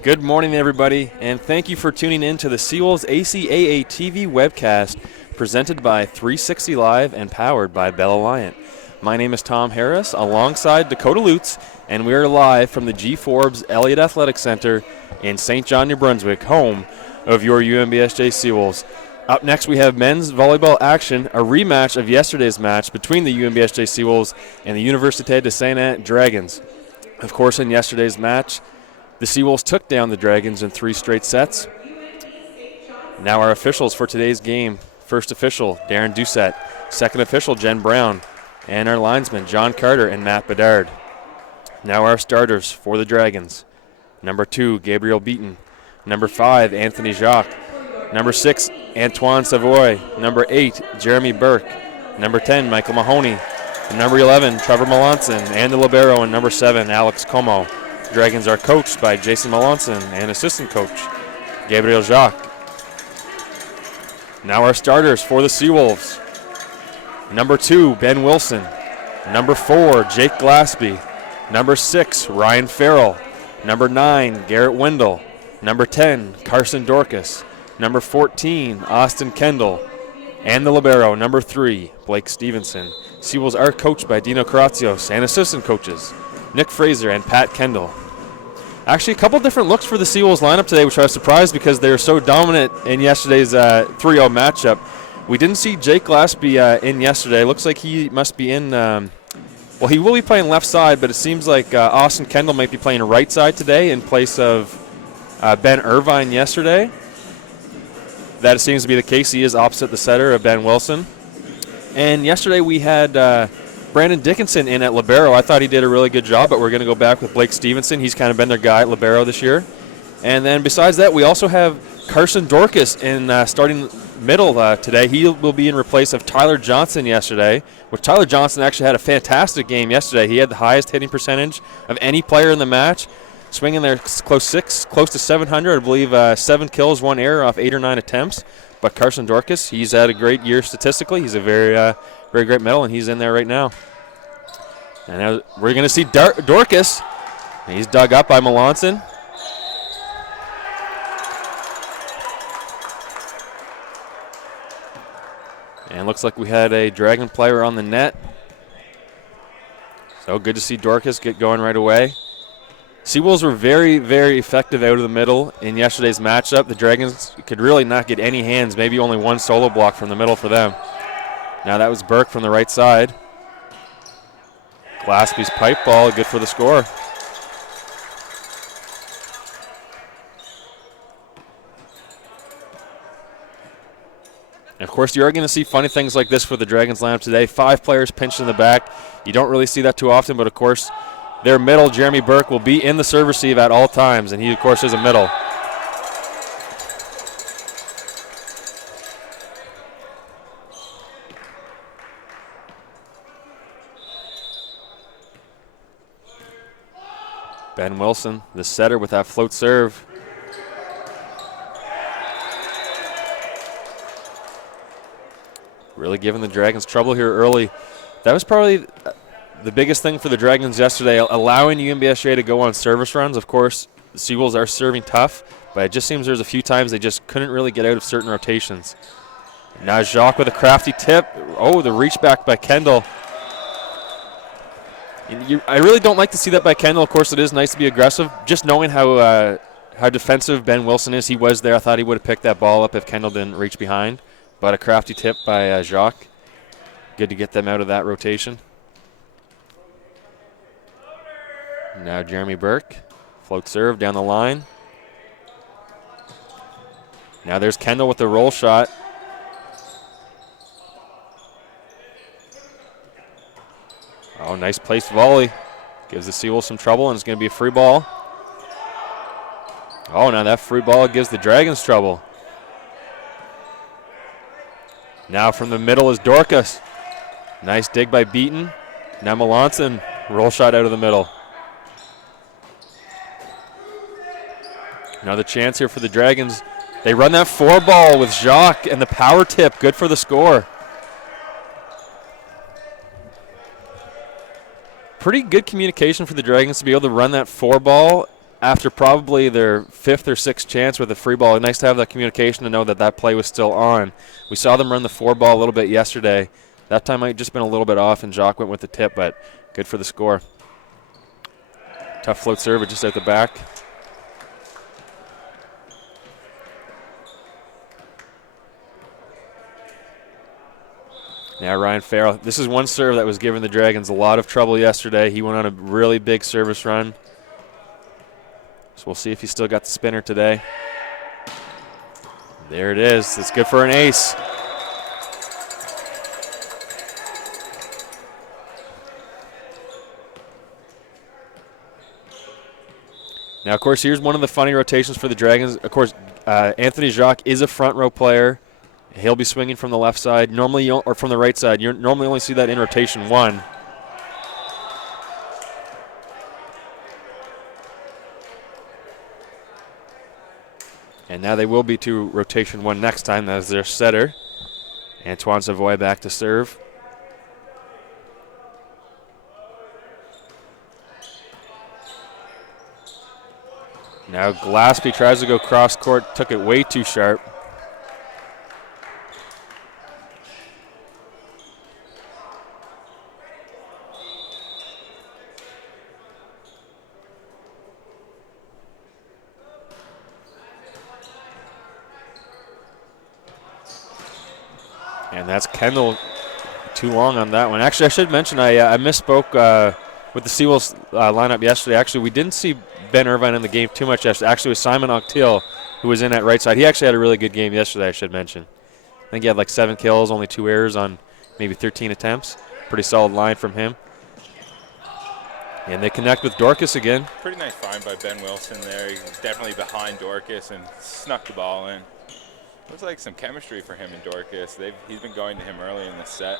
Good morning, everybody, and thank you for tuning in to the Seawolves ACAA TV webcast presented by 360 Live and powered by Bell Alliant. My name is Tom Harris alongside Dakota Lutz, and we are live from the G. Forbes Elliott Athletic Center in St. John, New Brunswick, home of your Unbsj Seawolves. Up next, we have men's volleyball action, a rematch of yesterday's match between the Unbsj Seawolves and the Université de Saint-Anne Dragons. Of course, in yesterday's match, the Seawolves took down the Dragons in 3 straight sets. Now our officials for today's game. First official, Darren Doucette. Second official, Jen Brown. And our linesmen, John Carter and Matt Bedard. Now our starters for the Dragons. Number 2, Gabriel Beaton. Number 5, Anthony Jacques. Number 6, Antoine Savoy. Number 8, Jeremy Burke. Number 10, Michael Mahoney. And number 11, Trevor Melanson. And the libero, and number 7, Alex Como. Dragons are coached by Jason Melanson and assistant coach Gabriel Jacques. Now our starters for the Seawolves. Number 2, Ben Wilson. Number 4, Jake Glaspie. Number 6, Ryan Farrell. Number 9, Garrett Wendell. Number 10, Carson Dorcas. Number 14, Austin Kendall. And the libero, number 3, Blake Stevenson. Seawolves are coached by Dino Karatsios and assistant coaches Nick Fraser and Pat Kendall. Actually, a couple different looks for the Seawolves lineup today, which I was surprised because they were so dominant in yesterday's 3-0 matchup. We didn't see Jake Glaspie in yesterday. Looks like he must be in, well, he will be playing left side, but it seems like Austin Kendall might be playing right side today in place of Ben Irvine yesterday. That seems to be the case. He is opposite the setter of Ben Wilson. And yesterday we had Brandon Dickinson in at libero. I thought he did a really good job, but we're going to go back with Blake Stevenson. He's kind of been their guy at libero this year. And then besides that, we also have Carson Dorcas in starting middle today. He will be in place of Tyler Johnson yesterday, which Tyler Johnson actually had a fantastic game yesterday. He had the highest hitting percentage of any player in the match, swinging there close to 700. I believe 7 kills, 1 error off 8 or 9 attempts. But Carson Dorcas, he's had a great year statistically. He's a very great medal, and he's in there right now. And now we're going to see Dorcas. He's dug up by Melanson. And looks like we had a Dragon player on the net. So good to see Dorcas get going right away. Seawolves were very, very effective out of the middle in yesterday's matchup. The Dragons could really not get any hands, maybe only 1 solo block from the middle for them. Now that was Burke from the right side. Glaspie's pipe ball, good for the score. And of course, you are going to see funny things like this for the Dragons lineup today. 5 players pinched in the back. You don't really see that too often, but of course, their middle, Jeremy Burke, will be in the serve receive at all times, and he, of course, is a middle. Ben Wilson, the setter with that float serve. Really giving the Dragons trouble here early. That was probably the biggest thing for the Dragons yesterday, allowing Unbsj to go on service runs. Of course, the Seawolves are serving tough, but it just seems there's a few times they just couldn't really get out of certain rotations. Now Jacques with a crafty tip. Oh, the reach back by Kendall. I really don't like to see that by Kendall. Of course, it is nice to be aggressive. Just knowing how defensive Ben Wilson is, he was there. I thought he would have picked that ball up if Kendall didn't reach behind. But a crafty tip by Jacques. Good to get them out of that rotation. Now Jeremy Burke, float serve down the line. Now there's Kendall with the roll shot. Oh, nice placed volley. Gives the Seawolves some trouble, and it's going to be a free ball. Oh, now that free ball gives the Dragons trouble. Now from the middle is Dorcas. Nice dig by Beaton. Now Melanson, roll shot out of the middle. Another chance here for the Dragons. They run that 4 ball with Jacques and the power tip. Good for the score. Pretty good communication for the Dragons to be able to run that 4 ball after probably their 5th or 6th chance with a free ball. Nice to have that communication to know that that play was still on. We saw them run the 4 ball a little bit yesterday. That time might have just been a little bit off, and Jacques went with the tip, but good for the score. Tough float serve, but just out the back. Now Ryan Farrell. This is one serve that was giving the Dragons a lot of trouble yesterday. He went on a really big service run. So we'll see if he still got the spinner today. There it is. It's good for an ace. Now, of course, here's one of the funny rotations for the Dragons. Of course, Anthony Jacques is a front row player. He'll be swinging from the left side, normally, or from the right side. You normally only see that in rotation 1. And now they will be to rotation 1 next time. That is their setter. Antoine Savoy back to serve. Now Glaspie tries to go cross court, took it way too sharp. And that's Kendall too long on that one. Actually, I should mention I misspoke with the Seawolves lineup yesterday. Actually, we didn't see Ben Irvine in the game too much yesterday. Actually, it was Simon Octil who was in at right side. He actually had a really good game yesterday, I should mention. I think he had like 7 kills, only 2 errors on maybe 13 attempts. Pretty solid line from him. And they connect with Dorcas again. Pretty nice find by Ben Wilson there. He's definitely behind Dorcas and snuck the ball in. Looks like some chemistry for him and Dorcas. He's been going to him early in the set.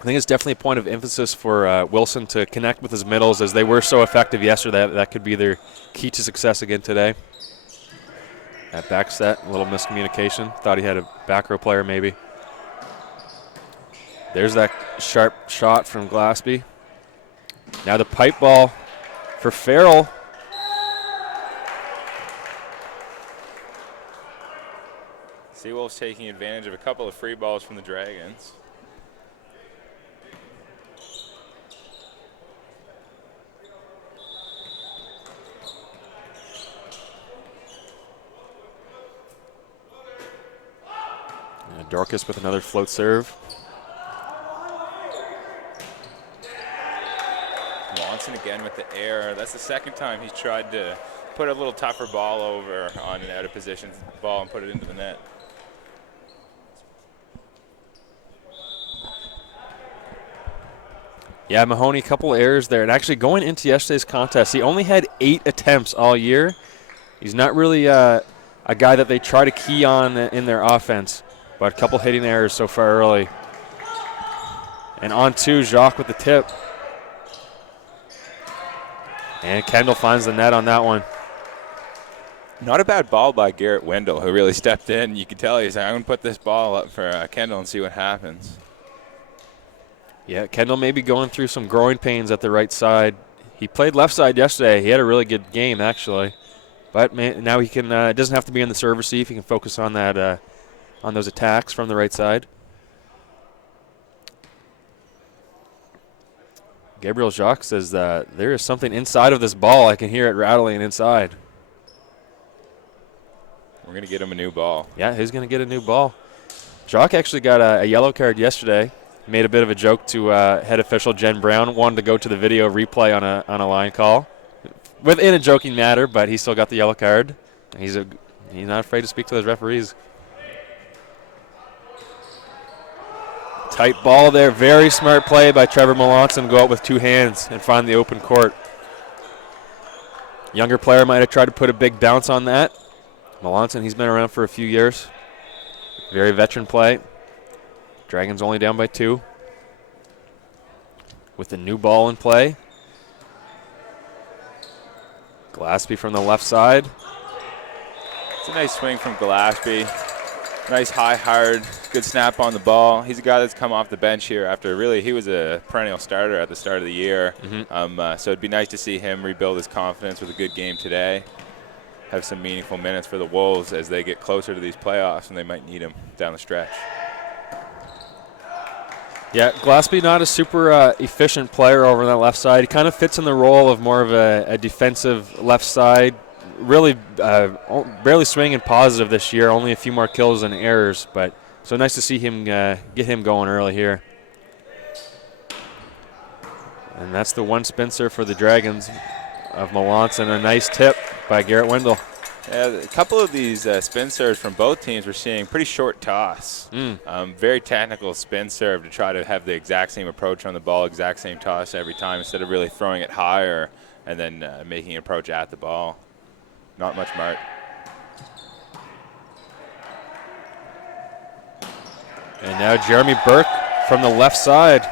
I think it's definitely a point of emphasis for Wilson to connect with his middles, as they were so effective yesterday. That could be their key to success again today. That back set, a little miscommunication. Thought he had a back row player maybe. There's that sharp shot from Glaspie. Now the pipe ball for Farrell. Seawolves taking advantage of a couple of free balls from the Dragons. And Dorcas with another float serve. Watson again with the air. That's the second time he's tried to put a little tougher ball over on an out of position ball and put it into the net. Yeah, Mahoney, a couple errors there. And actually going into yesterday's contest, he only had 8 attempts all year. He's not really a guy that they try to key on in their offense, but a couple hitting errors so far early. And on 2, Jacques with the tip. And Kendall finds the net on that one. Not a bad ball by Garrett Wendell, who really stepped in. You could tell he's like, I'm going to put this ball up for Kendall and see what happens. Yeah, Kendall may be going through some growing pains at the right side. He played left side yesterday. He had a really good game, actually. But now he can. It doesn't have to be in the serve receive. He can focus on that, on those attacks from the right side. Gabriel Jacques says there is something inside of this ball. I can hear it rattling inside. We're going to get him a new ball. Yeah, he's going to get a new ball. Jacques actually got a yellow card yesterday. Made a bit of a joke to head official Jen Brown. Wanted to go to the video replay on a line call, within a joking matter, but he still got the yellow card. He's not afraid to speak to those referees. Tight ball there. Very smart play by Trevor Melanson. Go out with 2 hands and find the open court. Younger player might have tried to put a big bounce on that. Melanson, he's been around for a few years. Very veteran play. Dragons only down by 2. With the new ball in play. Glaspie from the left side. It's a nice swing from Glaspie. Nice high, hard, good snap on the ball. He's a guy that's come off the bench here after he was a perennial starter at the start of the year. So it'd be nice to see him rebuild his confidence with a good game today. Have some meaningful minutes for the Wolves as they get closer to these playoffs, and they might need him down the stretch. Yeah, Glaspie not a super efficient player over on that left side. He kind of fits in the role of more of a defensive left side. Really barely swinging positive this year. Only a few more kills and errors, but so nice to see him get him going early here. And that's the one spin serve for the Dragons of Melanson. A nice tip by Garrett Wendell. Yeah, a couple of these spin serves from both teams we're seeing pretty short toss. Very technical spin serve to try to have the exact same approach on the ball, exact same toss every time instead of really throwing it higher and then making an approach at the ball. Not much mark. And now Jeremy Burke from the left side.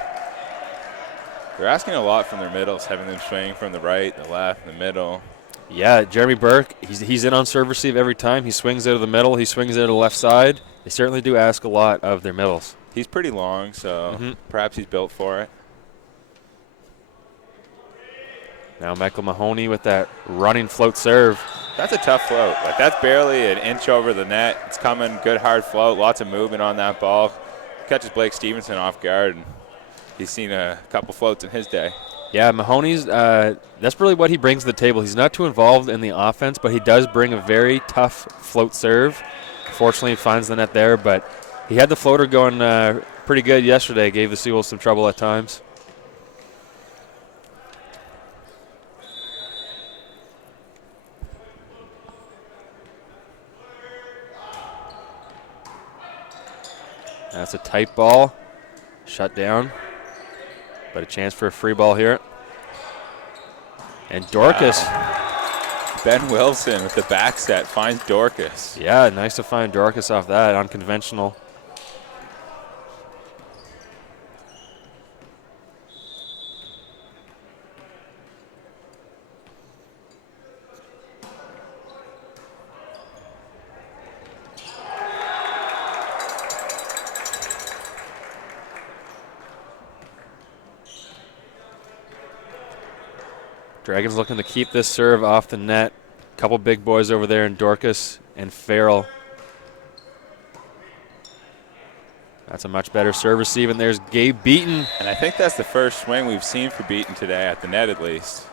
They're asking a lot from their middles, having them swing from the right, the left, the middle. Yeah, Jeremy Burke, he's in on serve receive every time. He swings out of the middle. He swings out of the left side. They certainly do ask a lot of their middles. He's pretty long, so perhaps he's built for it. Now Michael Mahoney with that running float serve. That's a tough float. Like, that's barely an inch over the net. It's coming, good hard float, lots of movement on that ball. Catches Blake Stevenson off guard, and he's seen a couple floats in his day. Yeah, Mahoney's, that's really what he brings to the table. He's not too involved in the offense, but he does bring a very tough float serve. Fortunately, he finds the net there, but he had the floater going pretty good yesterday. Gave the Seawolves some trouble at times. That's a tight ball. Shut down. But a chance for a free ball here. And Dorcas. Wow. Ben Wilson with the back set finds Dorcas. Yeah, nice to find Dorcas off that. Unconventional. Dragons looking to keep this serve off the net. Couple big boys over there in Dorcas and Farrell. That's a much better serve receive, and there's Gabe Beaton. And I think that's the first swing we've seen for Beaton today at the net at least.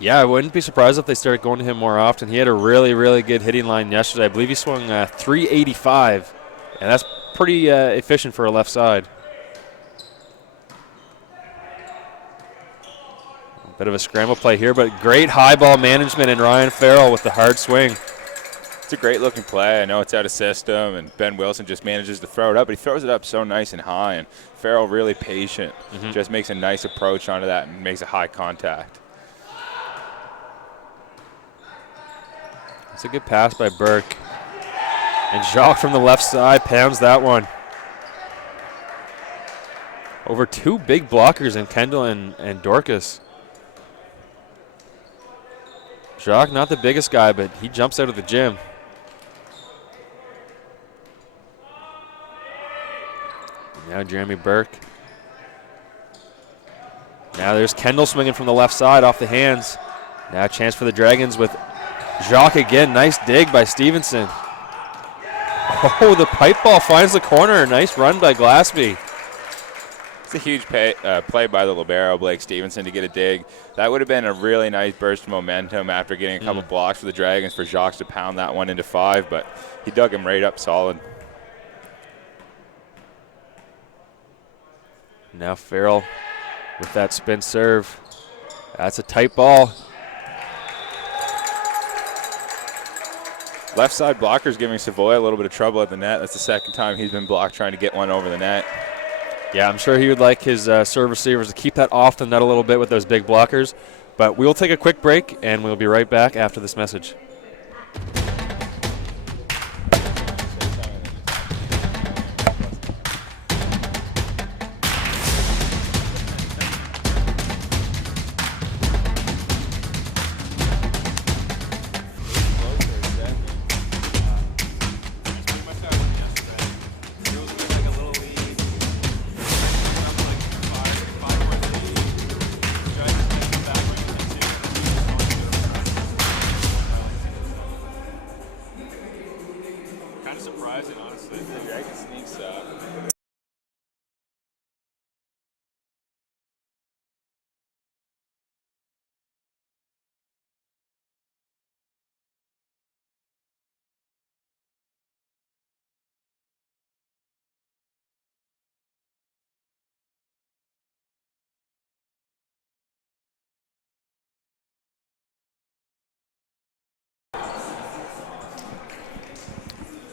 Yeah, I wouldn't be surprised if they started going to him more often. He had a really, really good hitting line yesterday. I believe he swung 385, and that's pretty efficient for a left side. Bit of a scramble play here, but great high ball management and Ryan Farrell with the hard swing. It's a great looking play. I know it's out of system, and Ben Wilson just manages to throw it up, but he throws it up so nice and high, and Farrell really patient. Just makes a nice approach onto that and makes a high contact. It's a good pass by Burke. And Jacques from the left side pounds that one. Over two big blockers in Kendall and Dorcas. Jacques, not the biggest guy, but he jumps out of the gym. Now Jeremy Burke. Now there's Kendall swinging from the left side off the hands. Now a chance for the Dragons with Jacques again. Nice dig by Stevenson. Oh, the pipe ball finds the corner. Nice run by Glaspie. It's a huge play by the libero, Blake Stevenson, to get a dig. That would have been a really nice burst of momentum after getting a couple blocks for the Dragons for Jacques to pound that one into 5, but he dug him right up solid. Now Farrell with that spin serve. That's a tight ball. Left side blocker's giving Savoy a little bit of trouble at the net. That's the second time he's been blocked trying to get one over the net. Yeah, I'm sure he would like his serve receivers to keep that off the net a little bit with those big blockers. But we will take a quick break, and we'll be right back after this message.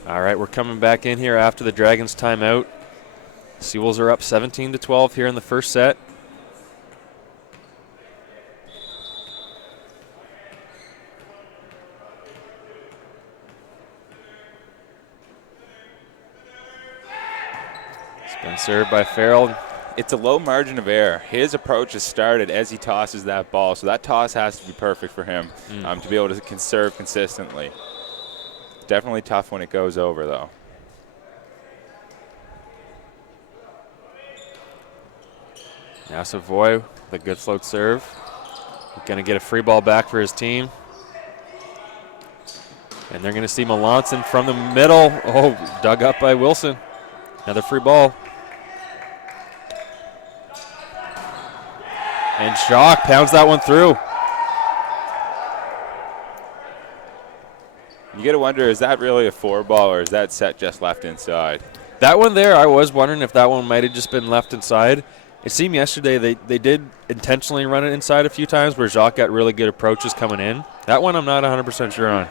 All right, we're coming back in here after the Dragons timeout. Seawolves are up 17-12 here in the first set. It's been served by Farrell. It's a low margin of error. His approach is started as he tosses that ball, so that toss has to be perfect for him to be able to conserve consistently. Definitely tough when it goes over, though. Now Savoy, the good float serve. Going to get a free ball back for his team. And they're going to see Melanson from the middle. Oh, dug up by Wilson. Another free ball. And Jacques pounds that one through. You got to wonder, is that really a 4-ball or is that set just left inside? That one there, I was wondering if that one might have just been left inside. It seemed yesterday they did intentionally run it inside a few times where Jacques got really good approaches coming in. That one I'm not 100% sure on.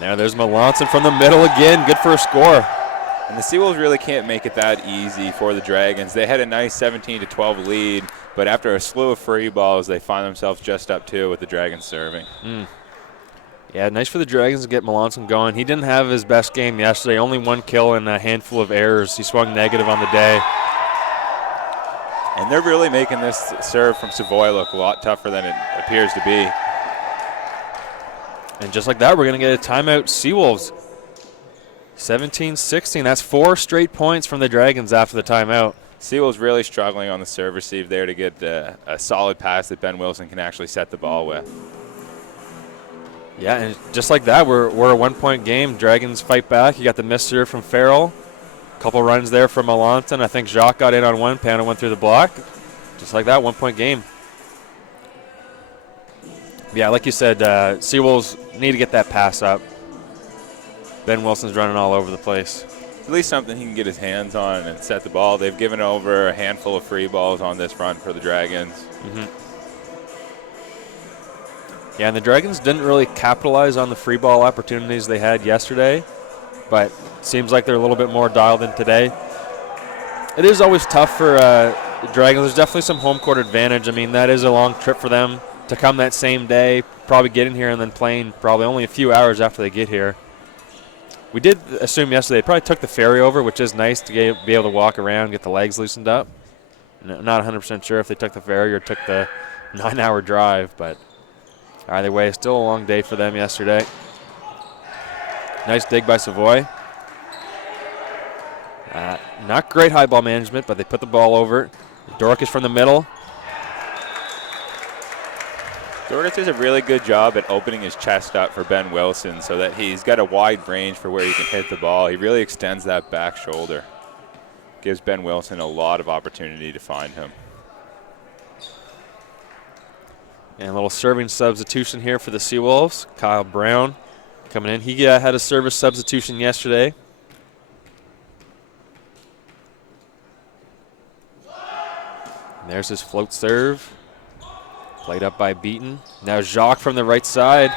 Now there's Melanson from the middle again. Good for a score. And the Seawolves really can't make it that easy for the Dragons. They had a nice 17-12 lead, but after a slew of free balls, they find themselves just up 2 with the Dragons serving. Yeah, nice for the Dragons to get Melanson going. He didn't have his best game yesterday. Only 1 kill and a handful of errors. He swung negative on the day. And they're really making this serve from Savoy look a lot tougher than it appears to be. And just like that, we're going to get a timeout. Seawolves 17-16. That's 4 straight points from the Dragons after the timeout. Seawolves really struggling on the serve receive there to get a solid pass that Ben Wilson can actually set the ball with. Yeah, and just like that, we're a 1-point game. Dragons fight back. You got the missed serve from Farrell. A couple runs there from Melanson. I think Jacques got in on one. Pano went through the block. Just like that, 1-point game. Yeah, like you said, Seawolves need to get that pass up. Ben Wilson's running all over the place. At least something he can get his hands on and set the ball. They've given over a handful of free balls on this run for the Dragons. Yeah, and the Dragons didn't really capitalize on the free ball opportunities they had yesterday, but it seems like they're a little bit more dialed in today. It is always tough for the Dragons. There's definitely some home court advantage. I mean, that is a long trip for them to come that same day, probably getting here and then playing probably only a few hours after they get here. We did assume yesterday they probably took the ferry over, which is nice to be able to walk around, get the legs loosened up. Not 100% sure if they took the ferry or took the 9-hour drive, but either way, still a long day for them yesterday. Nice dig by Savoy. Not great high ball management, but they put the ball over. Dorcas from the middle. Dorcas does a really good job at opening his chest up for Ben Wilson so that he's got a wide range for where he can hit the ball. He really extends that back shoulder. Gives Ben Wilson a lot of opportunity to find him. And a little serving substitution here for the Seawolves. Kyle Brown coming in. He had a service substitution yesterday. And there's his float serve. Played up by Beaton. Now Jacques from the right side.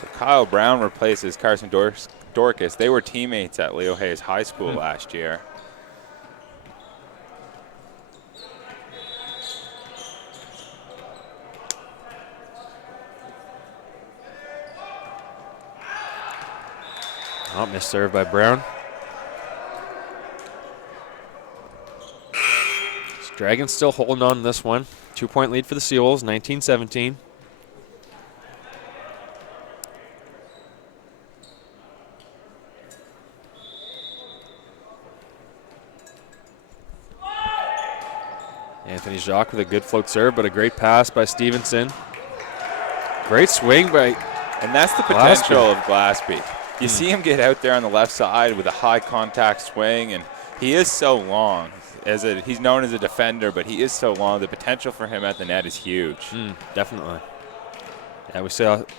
So Kyle Brown replaces Carson Dorcas. They were teammates at Leo Hayes High School last year. Oh, missed serve by Brown. Dragons still holding on to this one. 2-point lead for the Seawolves, 19-17. Anthony Jacques with a good float serve, but a great pass by Stevenson. Great swing by And that's the potential of Glaspie. You see him get out there on the left side with a high contact swing, and he is so long. He's known as a defender, but he is so long. The potential for him at the net is huge. Definitely. Yeah, we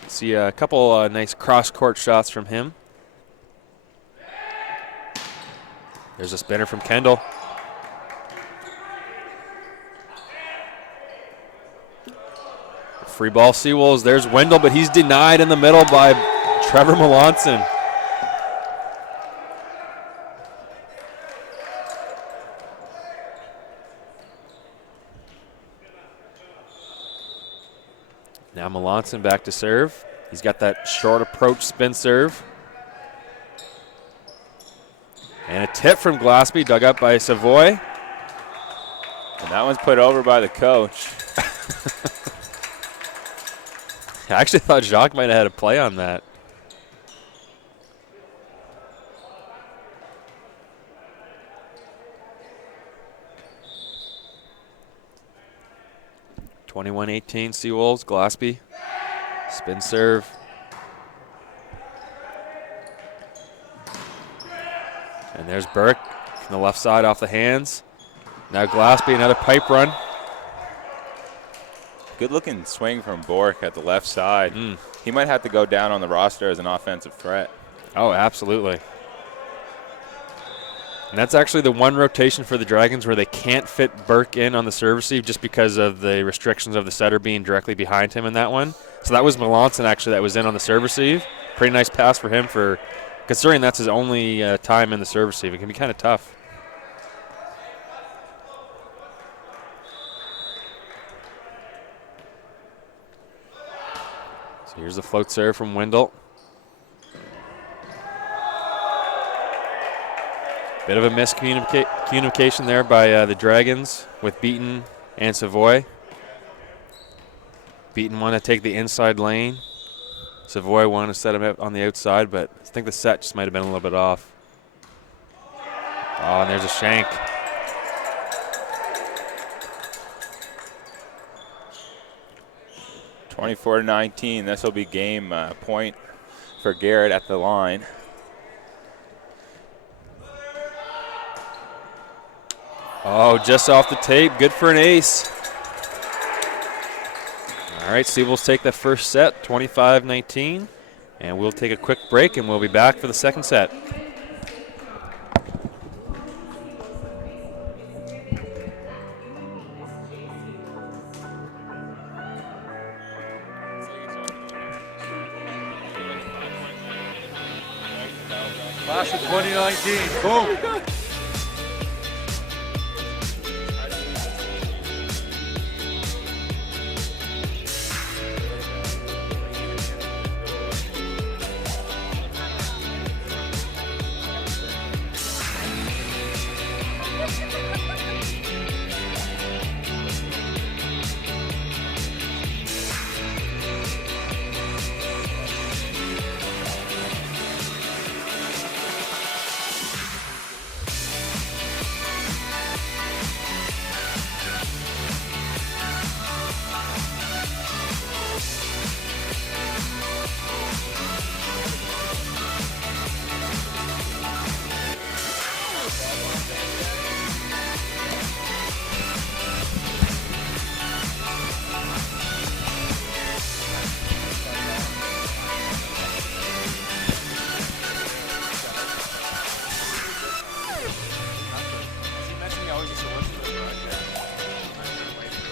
see a couple nice cross-court shots from him. There's a spinner from Kendall. Free ball Seawolves. There's Wendell, but he's denied in the middle by Trevor Melanson. Now Melanson back to serve. He's got that short approach spin serve. And a tip from Glaspie, dug up by Savoy. And that one's put over by the coach. I actually thought Jacques might have had a play on that. (21-18) Seawolves. Glaspie, spin serve. And there's Burke from the left side off the hands. Now Glaspie, another pipe run. Good looking swing from Bork at the left side. He might have to go down on the roster as an offensive threat. Oh, absolutely. And that's actually the one rotation for the Dragons where they can't fit Burke in on the serve receive just because of the restrictions of the setter being directly behind him in that one. So that was Melanson actually that was in on the serve receive. Pretty nice pass for him for considering that's his only time in the serve receive. It can be kind of tough. So here's the float serve from Wendell. Bit of a miscommunication there by the Dragons with Beaton and Savoy. Beaton wanted to take the inside lane. Savoy wanted to set him up on the outside, but I think the set just might have been a little bit off. Oh, and there's a shank. (24-19). This will be game point for Garrett at the line. Oh, just off the tape. Good for an ace. All right, Seawolves take the first set, 25-19. And we'll take a quick break, and we'll be back for the second set. Class of 2019, boom.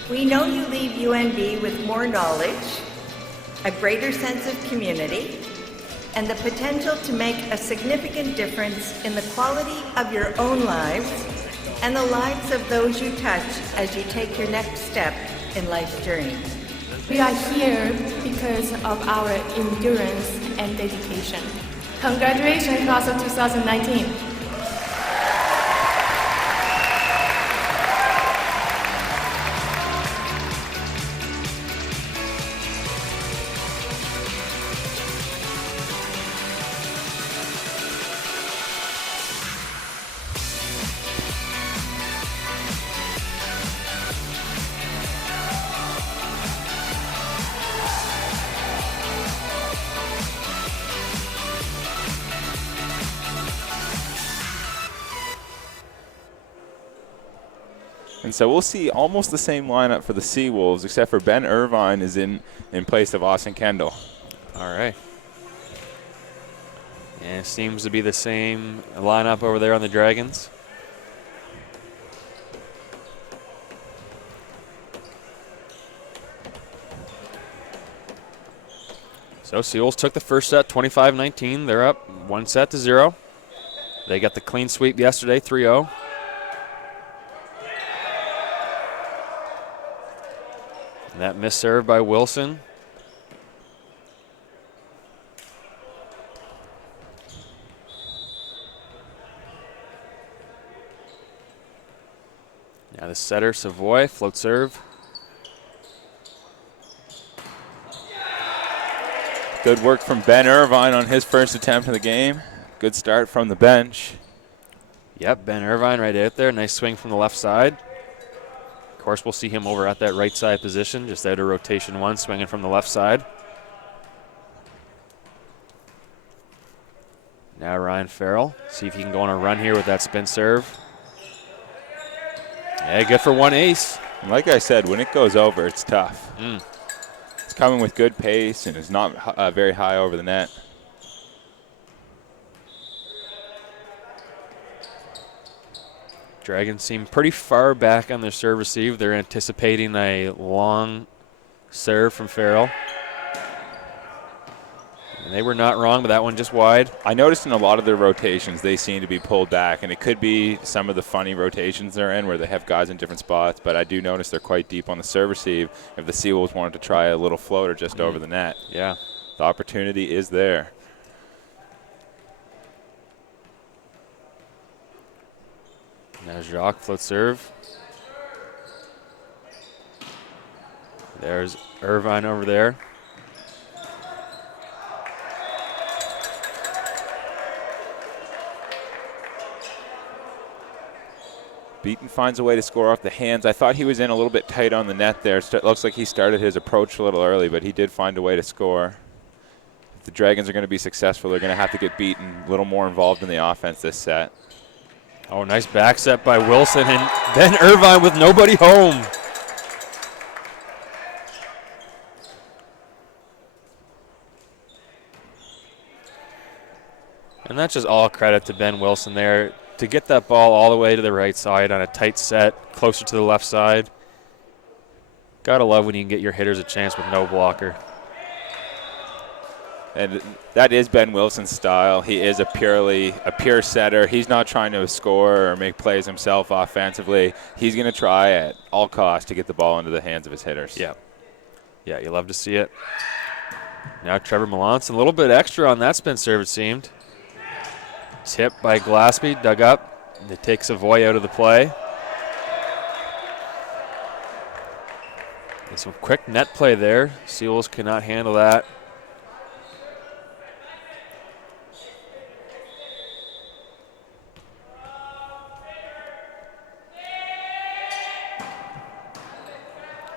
We know you leave UNB with more knowledge, a greater sense of community, and the potential to make a significant difference in the quality of your own lives and the lives of those you touch as you take your next step in life's journey. We are here because of our endurance and dedication. Congratulations, class of 2019. And so we'll see almost the same lineup for the Seawolves, except for Ben Irvine is in place of Austin Kendall. All right. And it seems to be the same lineup over there on the Dragons. So Seawolves took the first set 25-19. They're up 1-0. They got the clean sweep yesterday, 3-0. And that missed serve by Wilson. Now the setter, Savoy, float serve. Good work from Ben Irvine on his first attempt of the game. Good start from the bench. Yep, Ben Irvine right out there. Nice swing from the left side. Of course, we'll see him over at that right side position, just out of rotation 1, swinging from the left side. Now Ryan Farrell. See if he can go on a run here with that spin serve. Yeah, good for 1 ace. And like I said, when it goes over, it's tough. It's coming with good pace and is not very high over the net. Dragons seem pretty far back on their serve receive. They're anticipating a long serve from Farrell. And they were not wrong, but that one just wide. I noticed in a lot of their rotations, they seem to be pulled back, and it could be some of the funny rotations they're in where they have guys in different spots, but I do notice they're quite deep on the serve receive if the Seawolves wanted to try a little floater just over the net. Yeah. The opportunity is there. Now Jacques float serve. There's Irvine over there. Beaton finds a way to score off the hands. I thought he was in a little bit tight on the net there. Looks like he started his approach a little early, but he did find a way to score. If the Dragons are going to be successful, they're going to have to get Beaton a little more involved in the offense this set. Oh, nice back set by Wilson, and Ben Irvine with nobody home. And that's just all credit to Ben Wilson there. To get that ball all the way to the right side on a tight set, closer to the left side. Gotta love when you can get your hitters a chance with no blocker. And that is Ben Wilson's style. He is a pure setter. He's not trying to score or make plays himself offensively. He's going to try at all costs to get the ball into the hands of his hitters. Yeah. Yeah, you love to see it. Now Trevor Melanson, a little bit extra on that spin serve, it seemed. Tip by Glaspie, dug up. They take Savoy out of the play. And some quick net play there. Seawolves cannot handle that.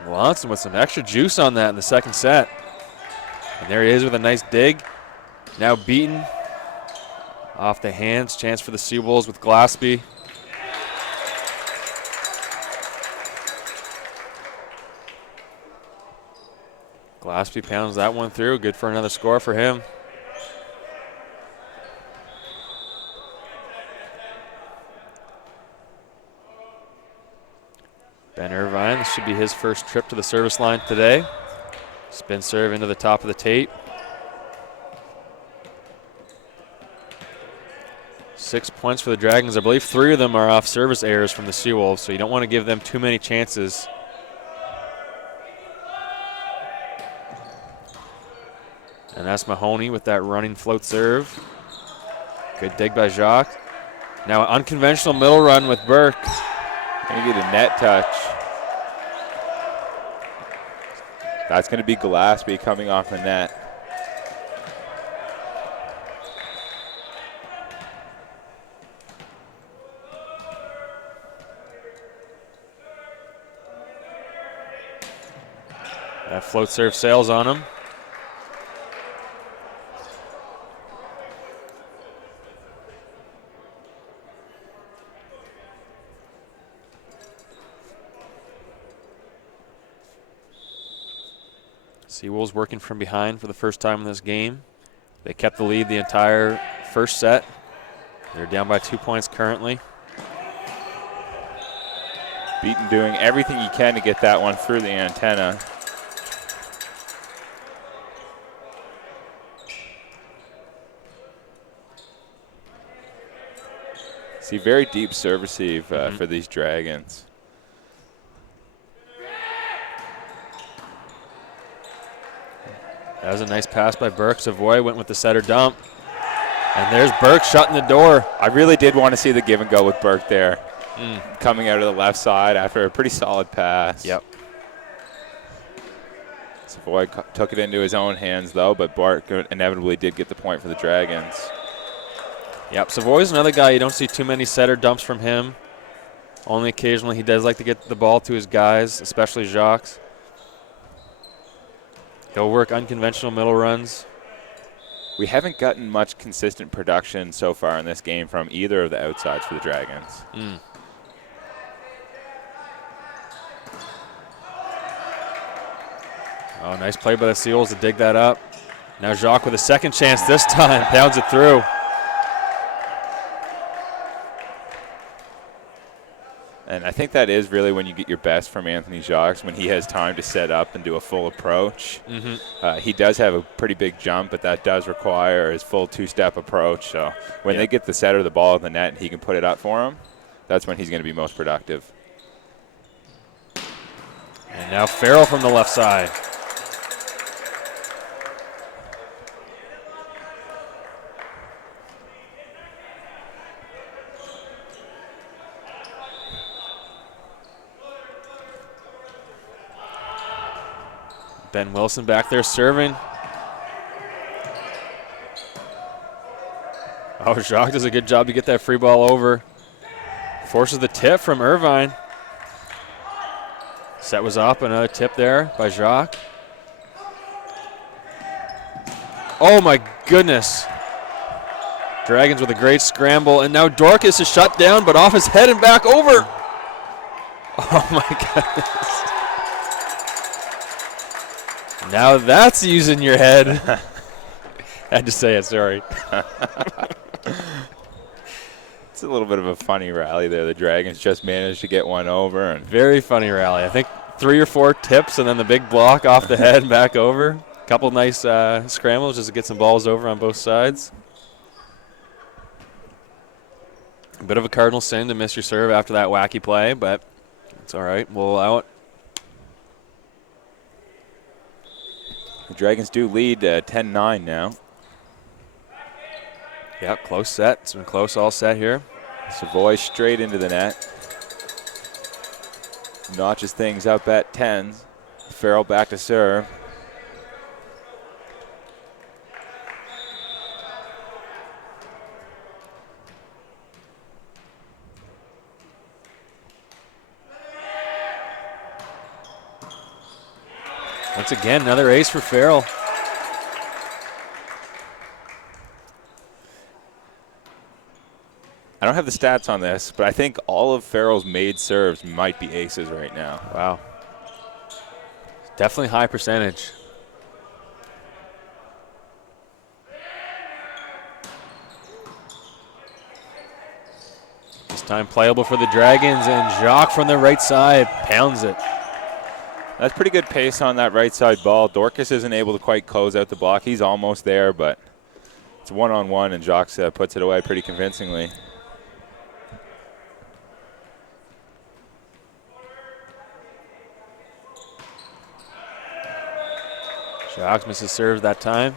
Melanson with some extra juice on that in the second set. And there he is with a nice dig. Now Beaton. Off the hands, chance for the Seawolves with Glaspie. Glaspie pounds that one through. Good for another score for him. Ben Irvine, this should be his first trip to the service line today. Spin serve into the top of the tape. 6 points for the Dragons. I believe 3 of them are off service errors from the Seawolves, so you don't want to give them too many chances. And that's Mahoney with that running float serve. Good dig by Jacques. Now an unconventional middle run with Burke. Going to get a net touch. That's going to be Glaspie coming off the net. That float serve sails on him. Seawolves working from behind for the first time in this game. They kept the lead the entire first set. They're down by 2 points currently. Beaton doing everything he can to get that one through the antenna. See, very deep serve receive for these Dragons. That was a nice pass by Burke. Savoy went with the setter dump. And there's Burke shutting the door. I really did want to see the give and go with Burke there. Coming out of the left side after a pretty solid pass. Yep. Savoy took it into his own hands, though, but Burke inevitably did get the point for the Dragons. Yep, Savoy's another guy. You don't see too many setter dumps from him. Only occasionally he does like to get the ball to his guys, especially Jacques. He'll work unconventional middle runs. We haven't gotten much consistent production so far in this game from either of the outsides for the Dragons. Oh, nice play by the Seals to dig that up. Now Jacques with a second chance this time. Pounds it through. And I think that is really when you get your best from Anthony Jacques, when he has time to set up and do a full approach. He does have a pretty big jump, but that does require his full two-step approach. So when they get the setter the ball in the net and he can put it up for him, that's when he's going to be most productive. And now Farrell from the left side. Ben Wilson back there serving. Oh, Jacques does a good job to get that free ball over. Forces the tip from Irvine. Set was up, another tip there by Jacques. Oh my goodness. Dragons with a great scramble, and now Dorcas is shut down, but off his head and back over. Oh my goodness. Now that's using your head. Had to say it, sorry. It's a little bit of a funny rally there. The Dragons just managed to get one over. And very funny rally. I think 3 or 4 tips and then the big block off the head and back over. A couple nice scrambles just to get some balls over on both sides. A bit of a cardinal sin to miss your serve after that wacky play, but it's all right. We'll allow it. The Dragons do lead 10-9 now. Yep, close set. It's been close all set here. Savoy straight into the net. Notches things up at 10s. Farrell back to serve. Once again, another ace for Farrell. I don't have the stats on this, but I think all of Farrell's made serves might be aces right now. Wow. Definitely high percentage. This time playable for the Dragons, and Jacques from the right side pounds it. That's pretty good pace on that right side ball. Dorcas isn't able to quite close out the block. He's almost there, but it's one-on-one, and Jacques puts it away pretty convincingly. Jacques misses serves that time.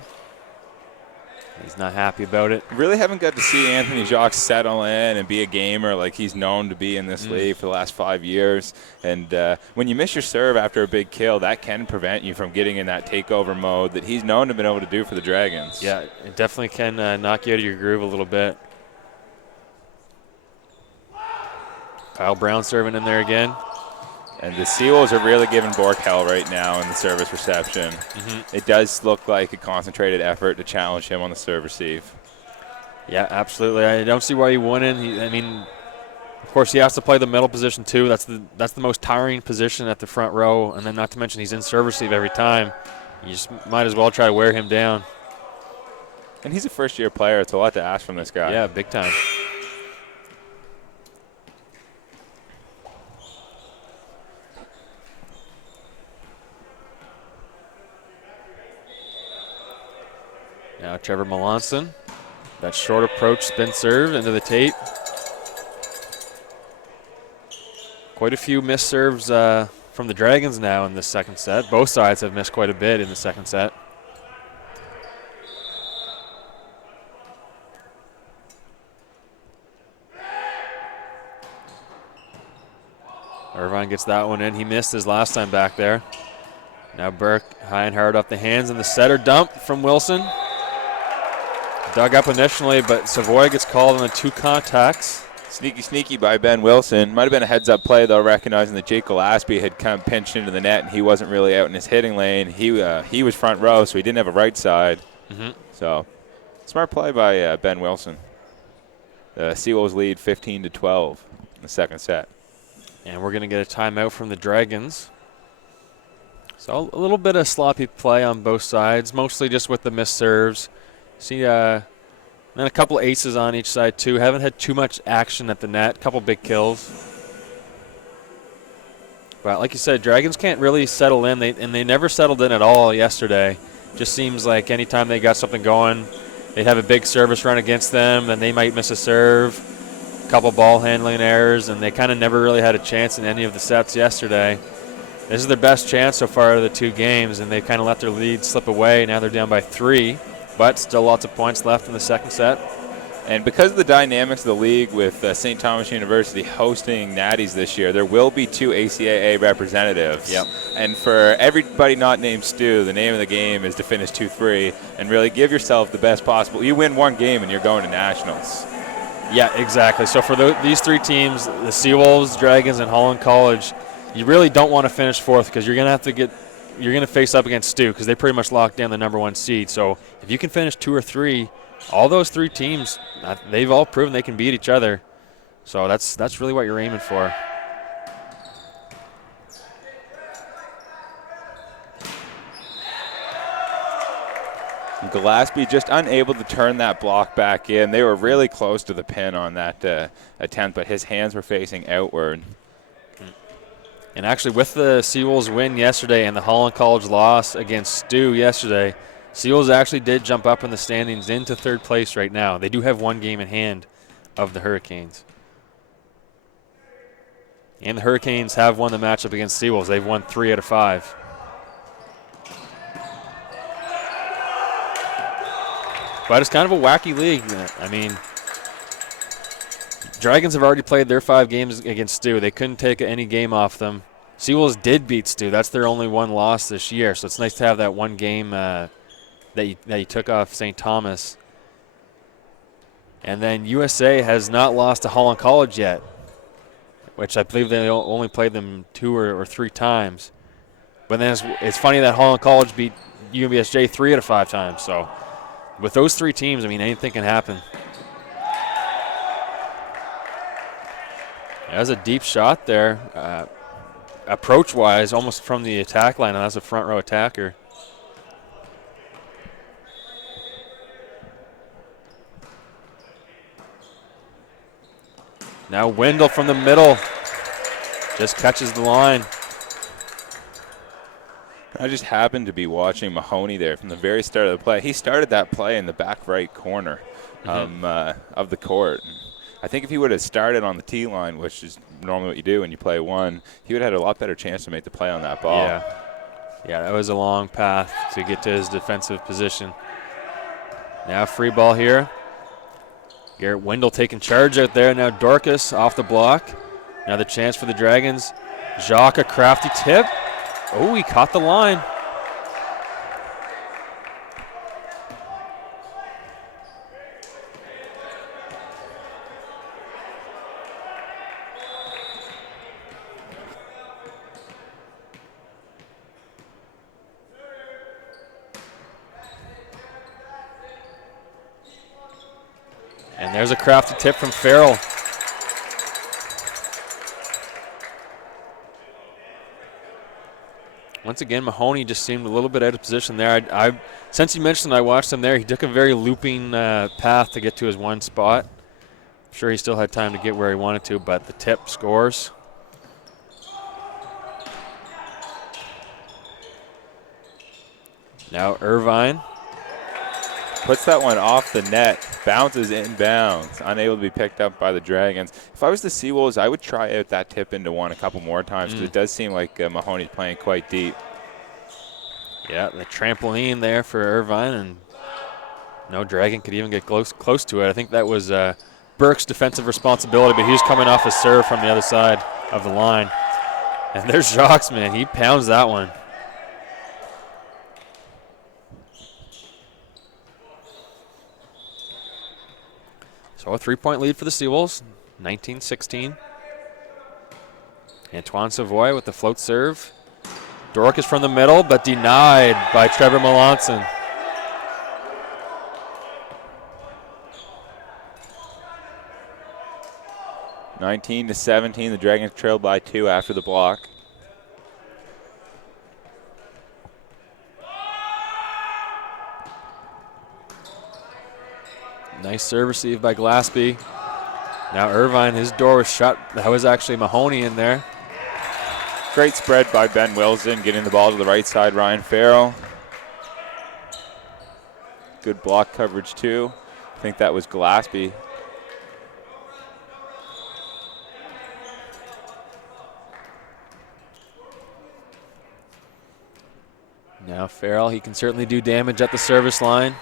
He's not happy about it. Really haven't got to see Anthony Jacques settle in and be a gamer like he's known to be in this league for the last 5 years. And when you miss your serve after a big kill, that can prevent you from getting in that takeover mode that he's known to have been able to do for the Dragons. Yeah, it definitely can knock you out of your groove a little bit. Kyle Brown serving in there again. And the Seals are really giving Bork hell right now in the service reception. It does look like a concentrated effort to challenge him on the serve receive. Yeah, absolutely. I don't see why he wouldn't. I mean, of course, he has to play the middle position too. That's the most tiring position at the front row. And then not to mention he's in serve receive every time. You just might as well try to wear him down. And he's a first-year player. It's a lot to ask from this guy. Yeah, big time. Now Trevor Melanson, that short approach spin serve into the tape. Quite a few missed serves from the Dragons now in this second set. Both sides have missed quite a bit in the second set. Irvine gets that one in. He missed his last time back there. Now Burke high and hard off the hands, and the setter dump from Wilson. Dug up initially, but Savoy gets called on the 2 contacts. Sneaky by Ben Wilson. Might have been a heads-up play, though, recognizing that Jake Gillespie had come pinched into the net, and he wasn't really out in his hitting lane. He was front row, so he didn't have a right side. So smart play by Ben Wilson. The Seawolves lead 15-12 in the second set. And we're going to get a timeout from the Dragons. So a little bit of sloppy play on both sides, mostly just with the missed serves. See, then a couple aces on each side, too. Haven't had too much action at the net. Couple big kills. But like you said, Dragons can't really settle in. They never settled in at all yesterday. Just seems like anytime they got something going, they'd have a big service run against them, then they might miss a serve. A couple ball handling errors, and they kind of never really had a chance in any of the sets yesterday. This is their best chance so far of the 2 games, and they kind of let their lead slip away. Now they're down by 3, but still lots of points left in the second set. And because of the dynamics of the league with St. Thomas University hosting Natties this year, there will be 2 ACAA representatives. Yep. And for everybody not named Stu, the name of the game is to finish 2-3 and really give yourself the best possible. You win 1 game and you're going to nationals. Yeah, exactly. So for these 3 teams, the Seawolves, Dragons, and Holland College, you really don't want to finish 4th because you're going to face up against Stu because they pretty much locked down the #1 seed. So if you can finish 2 or 3, all those 3 teams, they've all proven they can beat each other. So that's really what you're aiming for. Gillespie just unable to turn that block back in. They were really close to the pin on that attempt, but his hands were facing outward. And actually, with the Seawolves win yesterday and the Holland College loss against Stu yesterday, Seawolves actually did jump up in the standings into 3rd place right now. They do have 1 game in hand of the Hurricanes. And the Hurricanes have won the matchup against Seawolves. They've won 3 out of 5. But it's kind of a wacky league. I mean, Dragons have already played their 5 games against Stu. They couldn't take any game off them. Seawolves did beat Stu. That's their only 1 loss this year. So it's nice to have that 1 game that you took off St. Thomas. And then USA has not lost to Holland College yet, which I believe they only played them 2 or 3 times. But then it's funny that Holland College beat Unbsj 3 out of 5 times. So with those 3 teams, I mean, anything can happen. That was a deep shot there, approach-wise, almost from the attack line, and that's a front-row attacker. Now Wendell from the middle just catches the line. I just happened to be watching Mahoney there from the very start of the play. He started that play in the back right corner of the court. I think if he would have started on the tee line, which is normally what you do when you play 1, he would have had a lot better chance to make the play on that ball. Yeah, that was a long path to get to his defensive position. Now free ball here. Garrett Wendell taking charge out there. Now Dorcas off the block. Another chance for the Dragons. Jacques, a crafty tip. Oh, he caught the line. And there's a crafty tip from Farrell. Once again, Mahoney just seemed a little bit out of position there. Since you mentioned I watched him there, he took a very looping path to get to his 1 spot. I'm sure he still had time to get where he wanted to, but the tip scores. Now Irvine Puts that one off the net, bounces inbounds, unable to be picked up by the Dragons. If I was the Seawolves, I would try out that tip into one a couple more times because it does seem like Mahoney's playing quite deep. Yeah, the trampoline there for Irvine, and no Dragon could even get close to it. I think that was Burke's defensive responsibility, but he was coming off a serve from the other side of the line. And there's Jacques, man. He pounds that one. So a 3-point lead for the Seawolves, 19-16. Antoine Savoy with the float serve. Dorcas from the middle, but denied by Trevor Melanson. (19-17). The Dragons trailed by 2 after the block. Nice serve received by Glaspie. Now Irvine, his door was shut. That was actually Mahoney in there. Great spread by Ben Wilson, getting the ball to the right side, Ryan Farrell. Good block coverage too. I think that was Glaspie. Now Farrell, he can certainly do damage at the service line.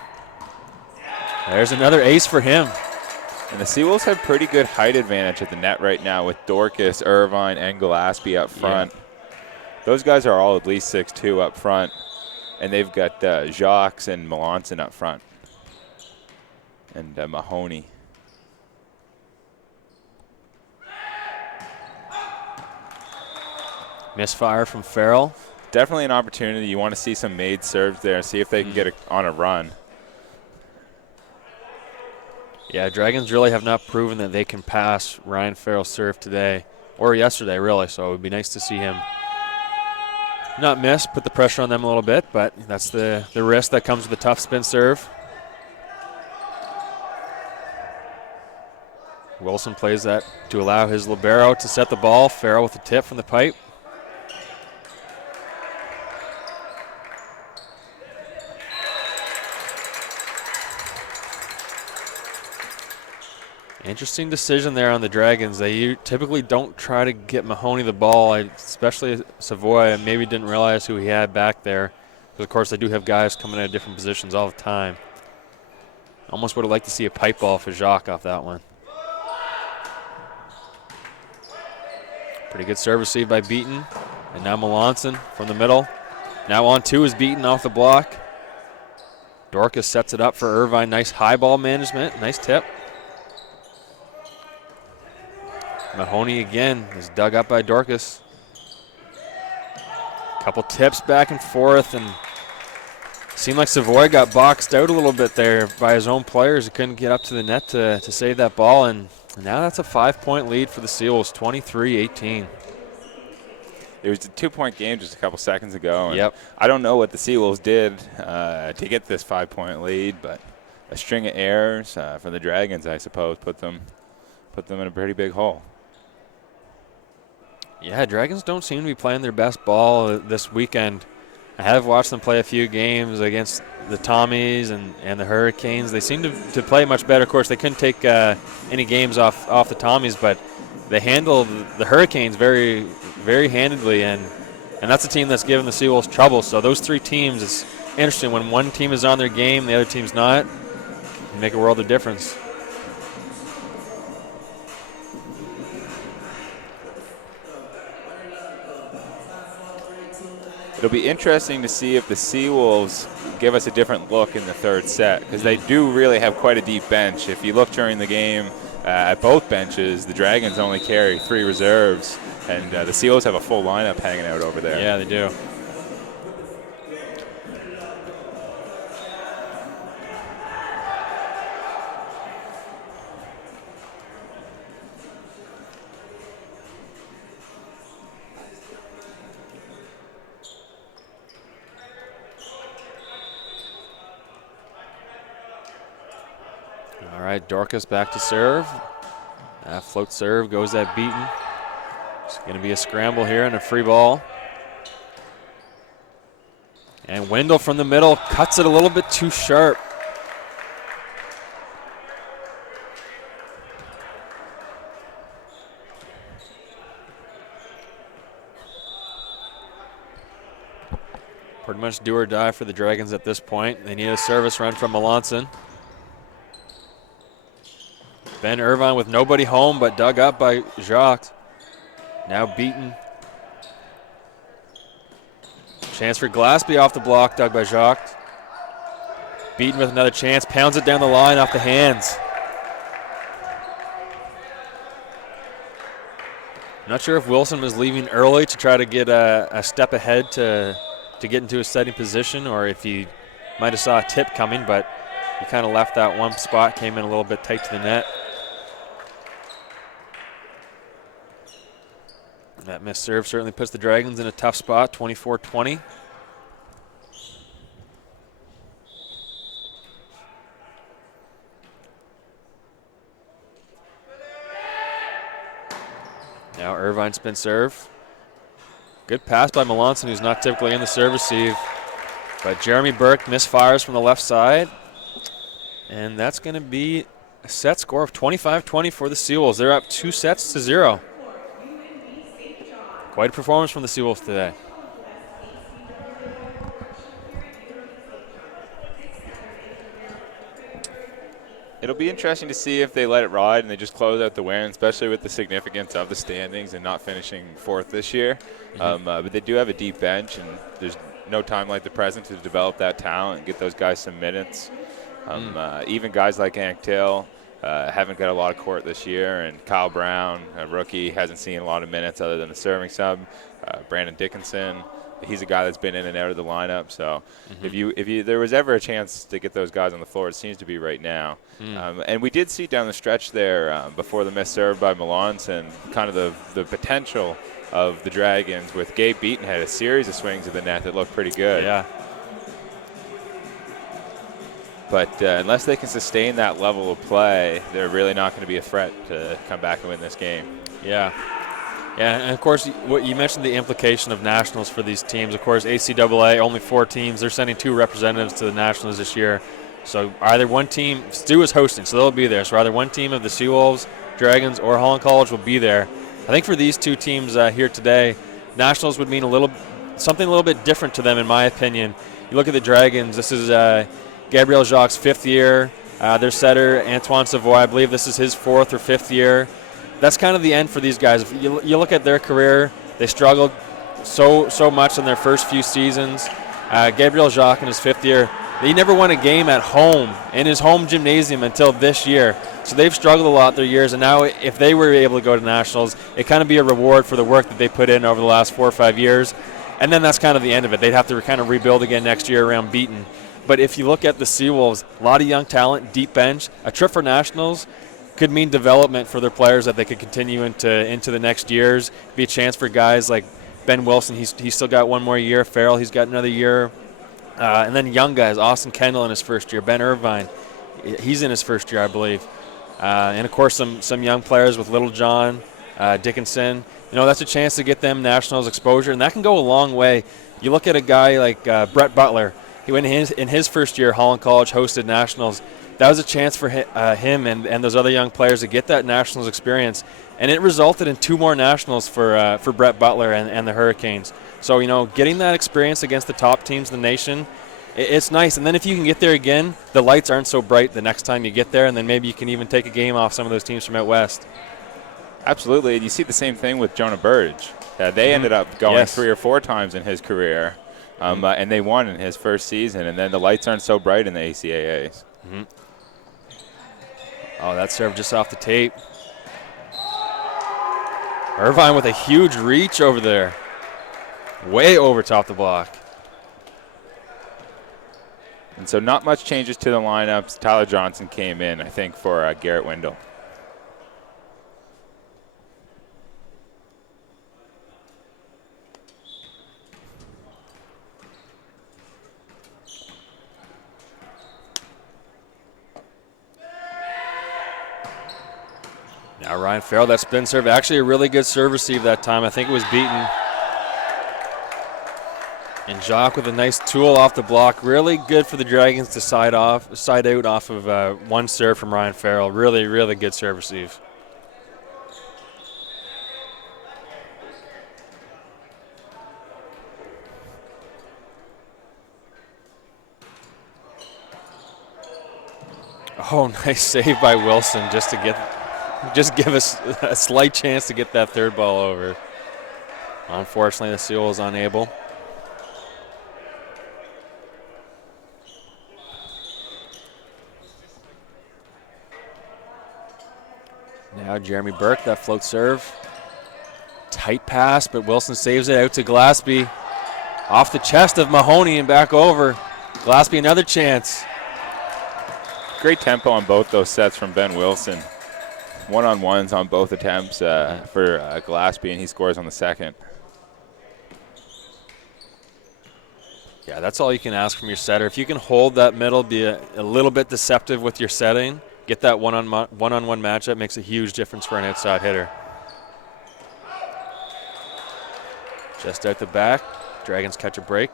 There's another ace for him. And the Seawolves have pretty good height advantage at the net right now with Dorcas, Irvine, and Glaspie up front. Yeah. Those guys are all at least 6'2" up front. And they've got Jacques and Melanson up front. And Mahoney. Misfire from Farrell. Definitely an opportunity. You want to see some made serves there, see if they can get on a run. Yeah, Dragons really have not proven that they can pass Ryan Farrell's serve today, or yesterday, really, so it would be nice to see him not miss, put the pressure on them a little bit, but that's the risk that comes with a tough spin serve. Wilson plays that to allow his libero to set the ball. Farrell with the tip from the pipe. Interesting decision there on the Dragons. They typically don't try to get Mahoney the ball, especially Savoy. Maybe didn't realize who he had back there. Because, of course, they do have guys coming out of different positions all the time. Almost would have liked to see a pipe ball for Jacques off that one. Pretty good serve received by Beaton. And now Melanson from the middle. Now on 2 is Beaton off the block. Dorcas sets it up for Irvine. Nice high ball management. Nice tip. Mahoney again is dug up by Dorcas. Couple tips back and forth, and seemed like Savoy got boxed out a little bit there by his own players. He couldn't get up to the net to save that ball, and now that's a 5-point lead for the Seals, 23-18. It was a 2-point game just a couple seconds ago. And yep. I don't know what the Seawolves did to get this 5-point lead, but a string of errors for the Dragons, I suppose, put them in a pretty big hole. Yeah, Dragons don't seem to be playing their best ball this weekend. I have watched them play a few games against the Tommies and the Hurricanes. They seem to play much better. Of course, they couldn't take any games off the Tommies, but they handled the Hurricanes very, very handedly, and that's a team that's given the Seawolves trouble. So those 3 teams, it's interesting. When one team is on their game, the other team's not, it can make a world of difference. It'll be interesting to see if the Seawolves give us a different look in the 3rd set, because they do really have quite a deep bench. If you look during the game at both benches, the Dragons only carry 3 reserves, and the Seawolves have a full lineup hanging out over there. Yeah, they do. All right, Dorcas back to serve. That float serve goes at Beaton. It's going to be a scramble here and a free ball. And Wendell from the middle cuts it a little bit too sharp. Pretty much do or die for the Dragons at this point. They need a service run from Melanson. Ben Irvine with nobody home but dug up by Jacques. Now beaten. Chance for Glaspie off the block, dug by Jacques. Beaten with another chance, pounds it down the line off the hands. Not sure if Wilson was leaving early to try to get a step ahead to get into a setting position, or if he might have saw a tip coming, but he kind of left that one spot, came in a little bit tight to the net. That missed serve certainly puts the Dragons in a tough spot, 24-20. Now Irvine spin serve. Good pass by Melanson, who's not typically in the serve receive. But Jeremy Burke misfires from the left side. And that's going to be a set score of 25-20 for the Seawolves. They're up 2-0. Quite a performance from the Seawolves today. It'll be interesting to see if they let it ride and they just close out the win, especially with the significance of the standings and not finishing fourth this year. But they do have a deep bench, and there's no time like the present to develop that talent and get those guys some minutes. Even guys like Hank Till haven't got a lot of court this year, and Kyle Brown, a rookie, hasn't seen a lot of minutes other than the serving sub. Brandon Dickinson, he's a guy that's been in and out of the lineup. So if there was ever a chance to get those guys on the floor, it seems to be right now. And we did see down the stretch there before the missed serve by Melanson, kind of the potential of the Dragons with Gabe Beaton had a series of swings at the net that looked pretty good. Yeah. But unless they can sustain that level of play, they're really not going to be a threat to come back and win this game. Yeah. Yeah, and of course, what you mentioned the implication of nationals for these teams. Of course, ACAA, only 4 teams. They're sending 2 representatives to the nationals this year. So either one team, Stu is hosting, so they'll be there. So either one team of the Seawolves, Dragons, or Holland College will be there. I think for these 2 teams here today, nationals would mean something a little bit different to them, in my opinion. You look at the Dragons. This is Gabriel Jacques' 5th year. Their setter, Antoine Savoy, I believe this is his 4th or 5th year. That's kind of the end for these guys. If you look at their career, they struggled so much in their first few seasons. Gabriel Jacques in his 5th year, he never won a game at home in his home gymnasium until this year. So they've struggled a lot their years, and now if they were able to go to nationals, it kind of be a reward for the work that they put in over the last 4 or 5 years. And then that's kind of the end of it. They'd have to kind of rebuild again next year around Beaton. But if you look at the Seawolves, a lot of young talent, deep bench, a trip for nationals could mean development for their players that they could continue into the next years. Be a chance for guys like Ben Wilson. He's still got 1 more year. Farrell, he's got another year. And then young guys, Austin Kendall in his first year. Ben Irvine, he's in his first year, I believe. And, of course, some young players with Little John, Dickinson. That's a chance to get them nationals exposure, and that can go a long way. You look at a guy like Brett Butler. He went in his first year, Holland College hosted nationals. That was a chance for him and those other young players to get that nationals experience, and it resulted in 2 more nationals for Brett Butler and the Hurricanes. So, getting that experience against the top teams in the nation, it's nice. And then if you can get there again, the lights aren't so bright the next time you get there, and then maybe you can even take a game off some of those teams from out west. Absolutely, and you see the same thing with Jonah Burge. They ended up going 3 or 4 times in his career, and they won in his first season, and then the lights aren't so bright in the ACAAs. Oh, that serve just off the tape. Irvine with a huge reach over there. Way over top the block. And so not much changes to the lineups. Tyler Johnson came in, I think, for Garrett Wendell. Now Ryan Farrell, that spin serve. Actually a really good serve receive that time. I think it was beaten. And Jacques with a nice tool off the block. Really good for the Dragons to side out off of one serve from Ryan Farrell. Really, really good serve receive. Oh, nice save by Wilson just give us a slight chance to get that third ball over. Unfortunately, the Seal was unable. Now Jeremy Burke, that float serve. Tight pass, but Wilson saves it out to Glaspie. Off the chest of Mahoney and back over. Glaspie another chance. Great tempo on both those sets from Ben Wilson. One-on-ones on both attempts for Glaspie, and he scores on the second. Yeah, that's all you can ask from your setter. If you can hold that middle, be a little bit deceptive with your setting, get that one-on-one matchup, makes a huge difference for an outside hitter. Just out the back, Dragons catch a break.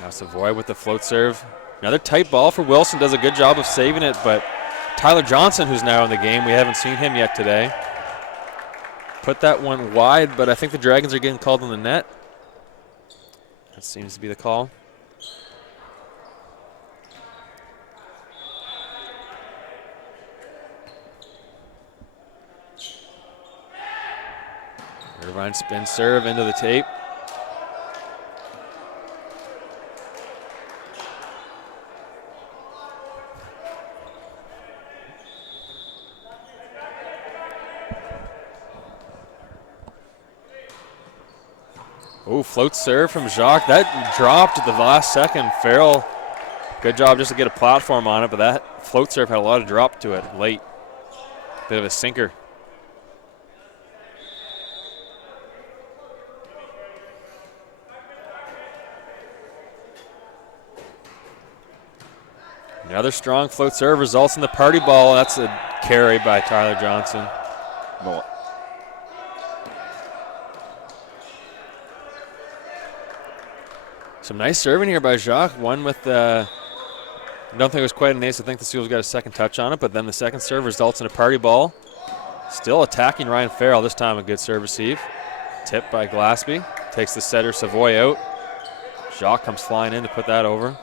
Now Savoy with the float serve. Another tight ball for Wilson, does a good job of saving it, but Tyler Johnson, who's now in the game, we haven't seen him yet today. Put that one wide, but I think the Dragons are getting called on the net. That seems to be the call. Irvine spin serve into the tape. Oh, float serve from Jacques. That dropped at the last second. Farrell, good job just to get a platform on it, but that float serve had a lot of drop to it late. Bit of a sinker. Another strong float serve results in the party ball. That's a carry by Tyler Johnson. Well, some nice serving here by Jacques. One with I don't think it was quite an ace. I think the Seals got a second touch on it, but then the second serve results in a party ball. Still attacking Ryan Farrell, this time a good serve receive. Tipped by Glaspie. Takes the setter Savoy out. Jacques comes flying in to put that over.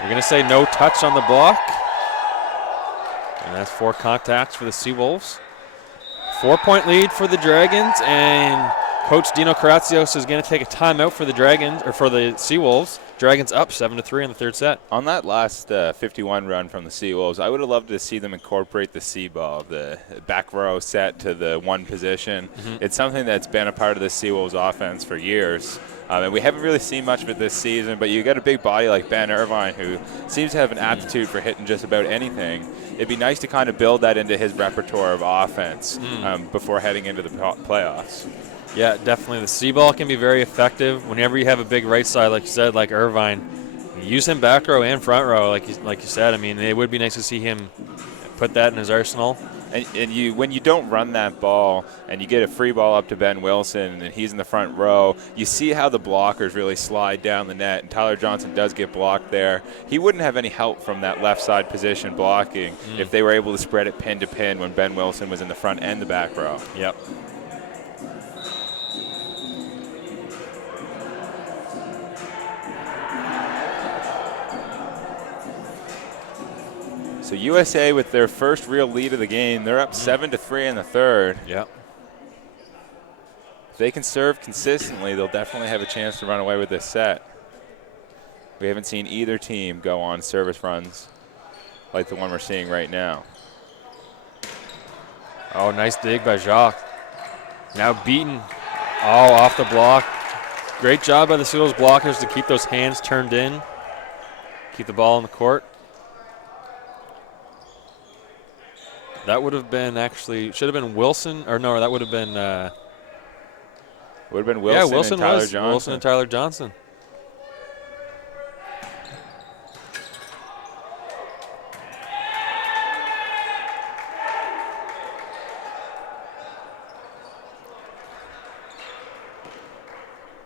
We're going to say no touch on the block. And that's 4 contacts for the Seawolves. 4-point lead for the Dragons, and Coach Dino Karatsios is going to take a timeout for the Dragons, or for the Seawolves. Dragons up 7-3 in the third set. on that last 51 run from the Seawolves, I would have loved to see them incorporate the C-ball, the back row set to the one position. It's something that's been a part of the Seawolves offense for years. And we haven't really seen much of it this season, but you got a big body like Ben Irvine who seems to have an aptitude for hitting just about anything. It'd be nice to kind of build that into his repertoire of offense before heading into the playoffs. Yeah, definitely. The C-ball can be very effective. Whenever you have a big right side, like you said, like Irvine, use him back row and front row, like you said. I mean, it would be nice to see him put that in his arsenal. And you, when you don't run that ball and you get a free ball up to Ben Wilson and he's in the front row, you see how the blockers really slide down the net, and Tyler Johnson does get blocked there. He wouldn't have any help from that left side position blocking if they were able to spread it pin to pin when Ben Wilson was in the front and the back row. Yep. So USA with their first real lead of the game. They're up 7-3 in the third. Yep. If they can serve consistently, they'll definitely have a chance to run away with this set. We haven't seen either team go on service runs like the one we're seeing right now. Oh, nice dig by Jacques. Now beaten. Oh, off the block. Great job by the Seals blockers to keep those hands turned in. Keep the ball in the court. That would have been actually, should have been Wilson, or no, that would have been. Would have been Wilson, Wilson and Tyler was Johnson. Wilson and Tyler Johnson.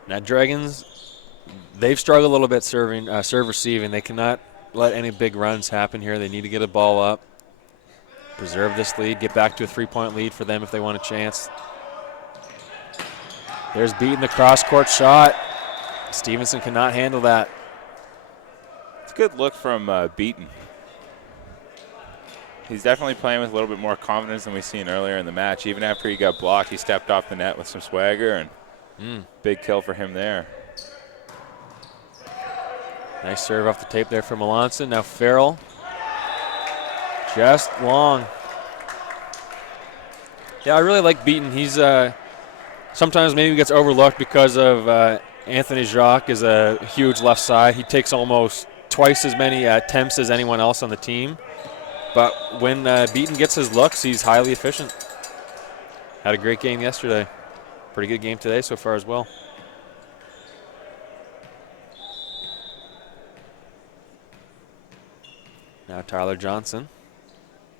Now Dragons, they've struggled a little bit serving, serve receiving. They cannot let any big runs happen here. They need to get a ball up, preserve this lead, get back to a 3-point lead for them if they want a chance. There's Beaton, the cross-court shot. Stevenson cannot handle that. It's a good look from Beaton. He's definitely playing with a little bit more confidence than we've seen earlier in the match. Even after he got blocked, he stepped off the net with some swagger, and big kill for him there. Nice serve off the tape there from Melanson. Now Farrell. Just long. Yeah, I really like Beaton. He's sometimes maybe gets overlooked because of Anthony Jacques is a huge left side. He takes almost twice as many attempts as anyone else on the team. But when Beaton gets his looks, he's highly efficient. Had a great game yesterday. Pretty good game today so far as well. Now Tyler Johnson.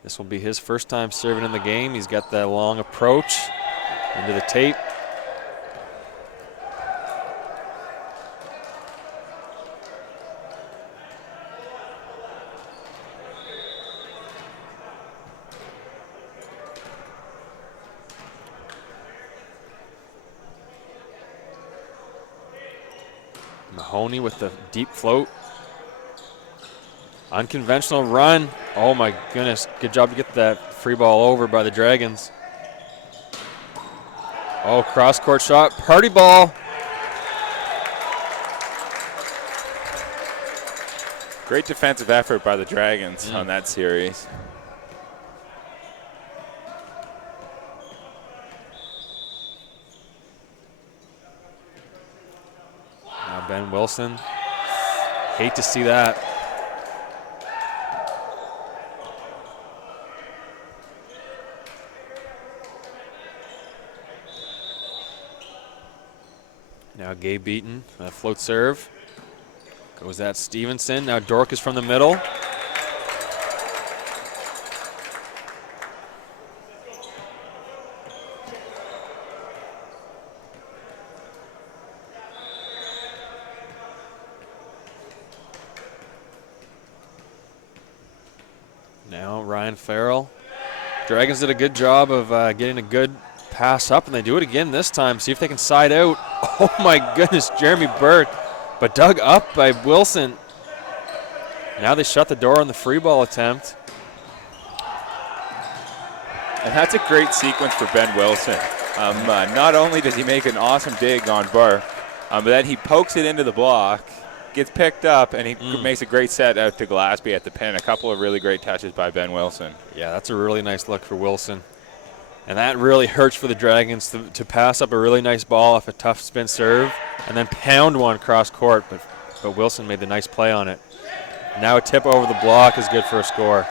This will be his first time serving in the game. He's got that long approach into the tape. Mahoney with the deep float. Unconventional run. Oh my goodness. Good job to get that free ball over by the Dragons. Oh, cross-court shot. Party ball. Great defensive effort by the Dragons on that series. Now Ben Wilson. Hate to see that. Now Gabe Beaton, float serve. Goes at Stevenson. Now Dorcas from the middle. Now Ryan Farrell. Dragons did a good job of getting a good pass up, and they do it again this time. See if they can side out. Oh my goodness, Jeremy Burke. But dug up by Wilson. Now they shut the door on the free ball attempt. And that's a great sequence for Ben Wilson. Not only does he make an awesome dig on Burke, but then he pokes it into the block, gets picked up, and he makes a great set out to Glaspie at the pin. A couple of really great touches by Ben Wilson. Yeah, that's a really nice look for Wilson. And that really hurts for the Dragons to pass up a really nice ball off a tough spin serve and then pound one cross court, but Wilson made the nice play on it. Now a tip over the block is good for a score.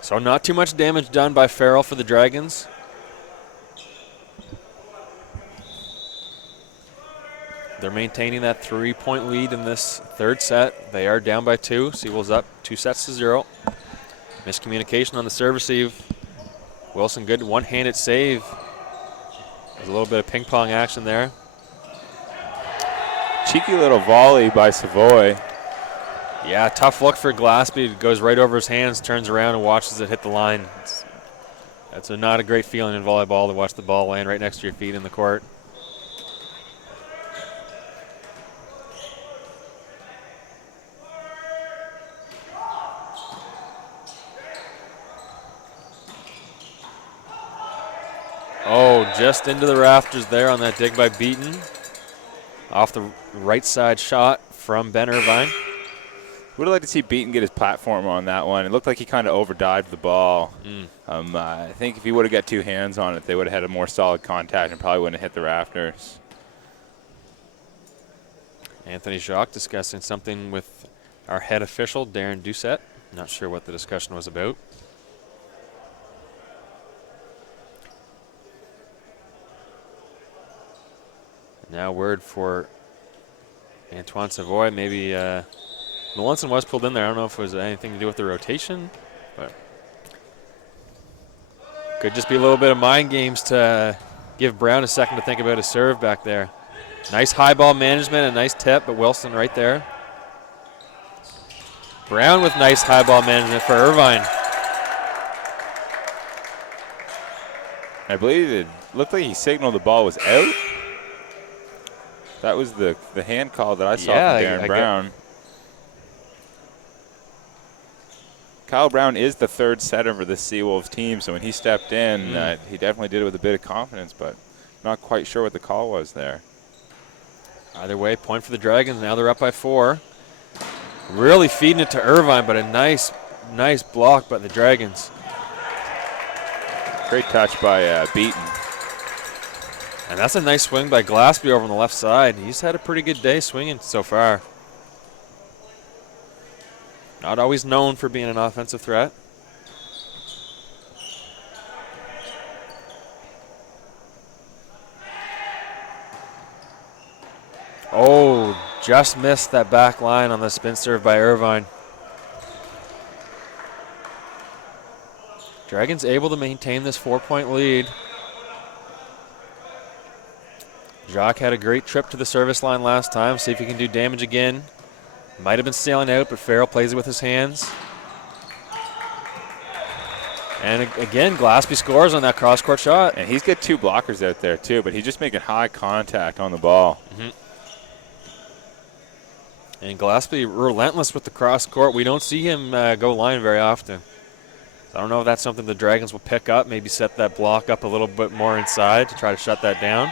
So not too much damage done by Farrell for the Dragons. They're maintaining that 3-point lead in this third set. They are down by 2. Seawolves up 2-0. Miscommunication on the serve receive. Wilson, good one-handed save. There's a little bit of ping pong action there. Cheeky little volley by Savoy. Yeah, tough look for Glaspie. It goes right over his hands, turns around and watches it hit the line. That's not a great feeling in volleyball to watch the ball land right next to your feet in the court. Oh, just into the rafters there on that dig by Beaton. Off the right side shot from Ben Irvine. Would have liked to see Beaton get his platform on that one. It looked like he kind of overdived the ball. I think if he would have got 2 hands on it, they would have had a more solid contact and probably wouldn't have hit the rafters. Anthony Jacques discussing something with our head official, Darren Doucette. Not sure what the discussion was about. Now word for Antoine Savoy. Maybe Melanson was pulled in there. I don't know if it was anything to do with the rotation, but could just be a little bit of mind games to give Brown a second to think about his serve back there. Nice high ball management, a nice tip, but Wilson right there. Brown with nice high ball management for Irvine. I believe it looked like he signaled the ball was out. That was the hand call that I saw from Darren Brown. Kyle Brown is the third setter for this Seawolves team, so when he stepped in, he definitely did it with a bit of confidence, but not quite sure what the call was there. Either way, point for the Dragons. Now they're up by 4. Really feeding it to Irvine, but a nice block by the Dragons. Great touch by Beaton. And that's a nice swing by Glaspie over on the left side. He's had a pretty good day swinging so far. Not always known for being an offensive threat. Oh, just missed that back line on the spin serve by Irvine. Dragons able to maintain this 4-point lead. Jacques had a great trip to the service line last time. See if he can do damage again. Might have been sailing out, but Farrell plays it with his hands. And again, Glaspie scores on that cross-court shot. And he's got 2 blockers out there too, but he's just making high contact on the ball. And Glaspie relentless with the cross-court. We don't see him go line very often. I don't know if that's something the Dragons will pick up, maybe set that block up a little bit more inside to try to shut that down.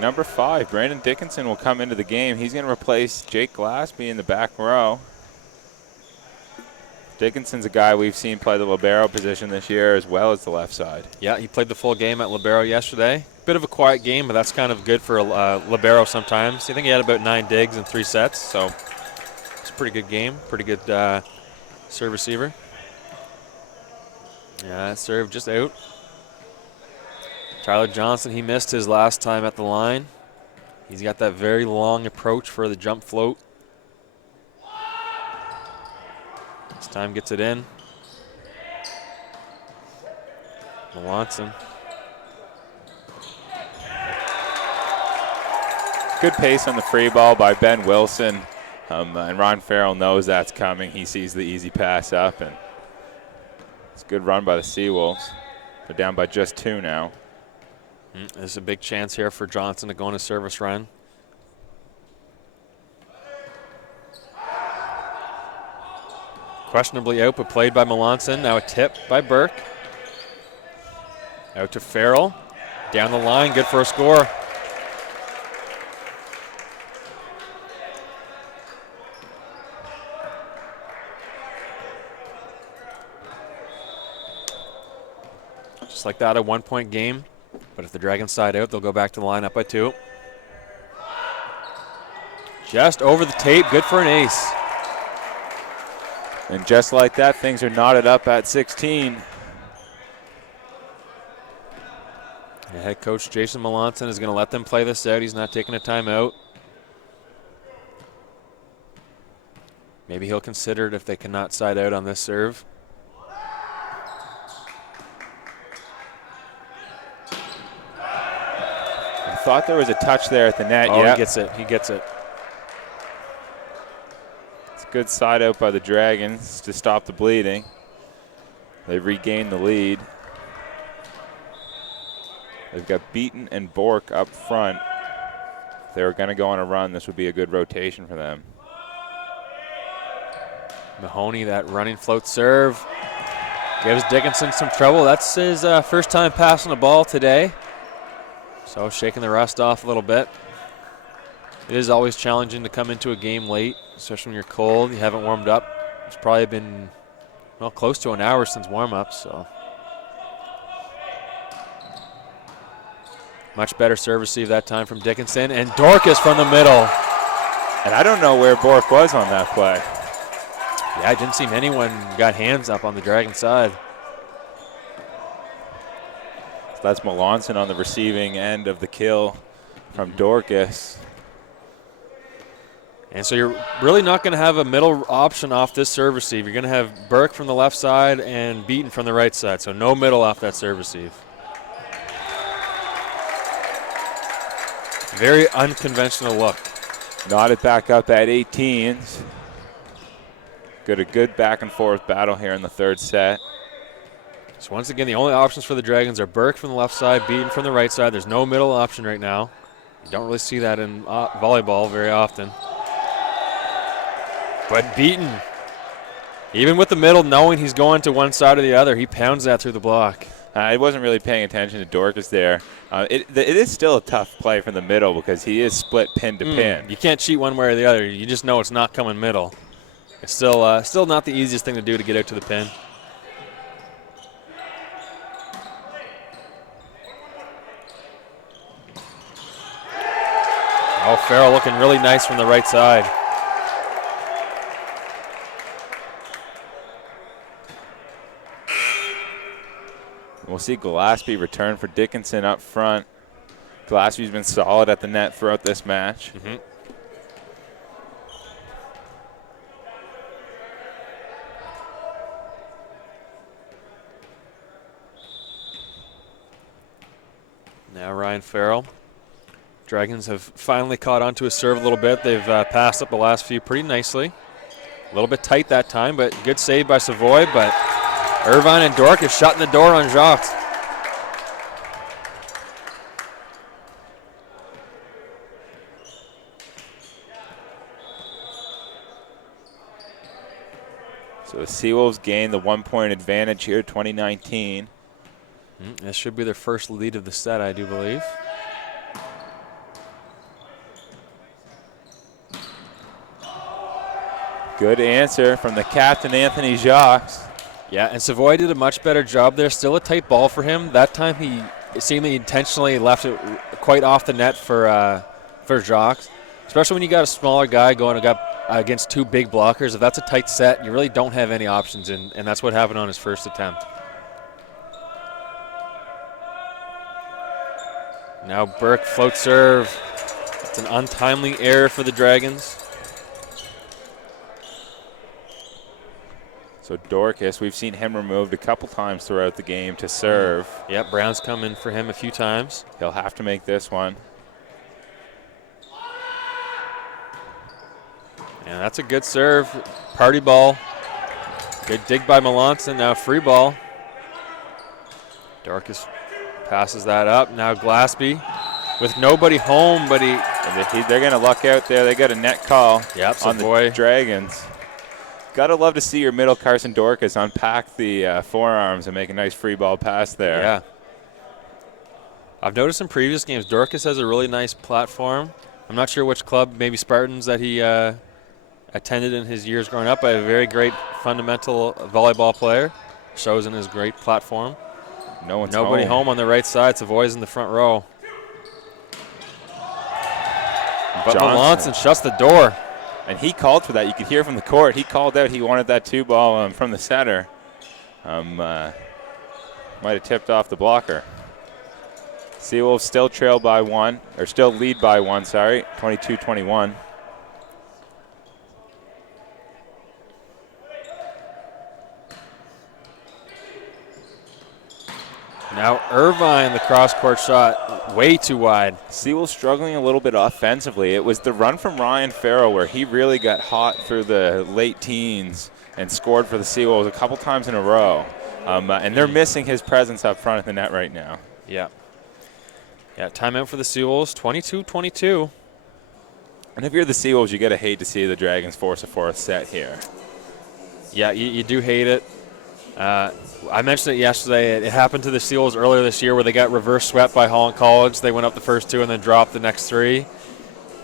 Number 5, Brandon Dickinson will come into the game. He's going to replace Jake Glaspie in the back row. Dickinson's a guy we've seen play the libero position this year as well as the left side. Yeah, he played the full game at libero yesterday. Bit of a quiet game, but that's kind of good for a libero sometimes. I think he had about 9 digs in 3 sets, so it's a pretty good game. Pretty good serve receiver. Yeah, that serve just out. Tyler Johnson, he missed his last time at the line. He's got that very long approach for the jump float. This time gets it in. Melanson. Good pace on the free ball by Ben Wilson. And Ron Farrell knows that's coming. He sees the easy pass up, and it's a good run by the Seawolves. They're down by just 2 now. There's a big chance here for Johnson to go on a service run. Questionably out, but played by Melanson. Now a tip by Burke. Out to Farrell. Down the line, good for a score. Just like that, a 1-point game. But if the Dragons side out, they'll go back to the line up by 2. Just over the tape, good for an ace. And just like that, things are knotted up at 16. The head coach Jason Melanson is going to let them play this out. He's not taking a timeout. Maybe he'll consider it if they cannot side out on this serve. Thought there was a touch there at the net. Oh, he gets it. He gets it. It's a good side out by the Dragons to stop the bleeding. They've regained the lead. They've got Beaton and Bork up front. If they were going to go on a run, this would be a good rotation for them. Mahoney, that running float serve, gives Dickinson some trouble. That's his first time passing the ball today. So shaking the rust off a little bit. It is always challenging to come into a game late, especially when you're cold. You haven't warmed up. It's probably been, well, close to an hour since warm-up, so. Much better serve receive that time from Dickinson, and Dorcas from the middle. And I don't know where Bork was on that play. Yeah, I didn't see anyone got hands up on the Dragon side. So that's Melanson on the receiving end of the kill from Dorcas. And so you're really not going to have a middle option off this serve receive. You're going to have Burke from the left side and Beaton from the right side. So no middle off that serve receive. Very unconventional look. Knotted back up at 18s. Got a good back and forth battle here in the third set. So once again, the only options for the Dragons are Burke from the left side, Beaton from the right side. There's no middle option right now. You don't really see that in volleyball very often. But Beaton, even with the middle, knowing he's going to one side or the other, he pounds that through the block. I wasn't really paying attention to Dorcas there. It is still a tough play from the middle because he is split pin to pin. You can't cheat one way or the other. You just know it's not coming middle. It's still not the easiest thing to do to get out to the pin. Oh, Farrell looking really nice from the right side. We'll see Glaspie return for Dickinson up front. Glaspie's been solid at the net throughout this match. Now Ryan Farrell. Dragons have finally caught onto his serve a little bit. They've passed up the last few pretty nicely. A little bit tight that time, but good save by Savoy. But Irvine and Dorcas shutting the door on Jacques. So the Seawolves gain the 1-point advantage here, 2019. This should be their first lead of the set, I do believe. Good answer from the captain, Anthony Jacques. Yeah, and Savoy did a much better job there. Still a tight ball for him. That time it seemed he intentionally left it quite off the net for Jacques. Especially when you got a smaller guy going up against two big blockers. If that's a tight set, you really don't have any options, and that's what happened on his first attempt. Now Burke float serve. It's an untimely error for the Dragons. So Dorcas, we've seen him removed a couple times throughout the game to serve. Yep, Brown's come in for him a few times. He'll have to make this one. And that's a good serve. Party ball. Good dig by Melanson. Now free ball. Dorcas passes that up. Now Glaspie with nobody home, but they're going to luck out there. They got a net call on the Dragons. Gotta love to see your middle Carson Dorcas unpack the forearms and make a nice free ball pass there. Yeah. I've noticed in previous games, Dorcas has a really nice platform. I'm not sure which club, maybe Spartans, that he attended in his years growing up, but a very great fundamental volleyball player. Shows in his great platform. Nobody home on the right side. Savoy's in the front row. But Melanson shuts the door. And he called for that. You could hear from the court. He called out he wanted that two ball from the center. Might have tipped off the blocker. Seawolves still trail by one, or still lead by one, sorry, 22-21. Now Irvine, the cross-court shot, way too wide. Seawolves struggling a little bit offensively. It was the run from Ryan Farrell where he really got hot through the late teens and scored for the Seawolves a couple times in a row. And they're missing his presence up front of the net right now. Yeah. Yeah, timeout for the Seawolves, 22-22. And if you're the Seawolves, you got to hate to see the Dragons force a fourth set here. Yeah, you do hate it. I mentioned it yesterday. It happened to the Seawolves earlier this year where they got reverse swept by Holland College. They went up the first two and then dropped the next three.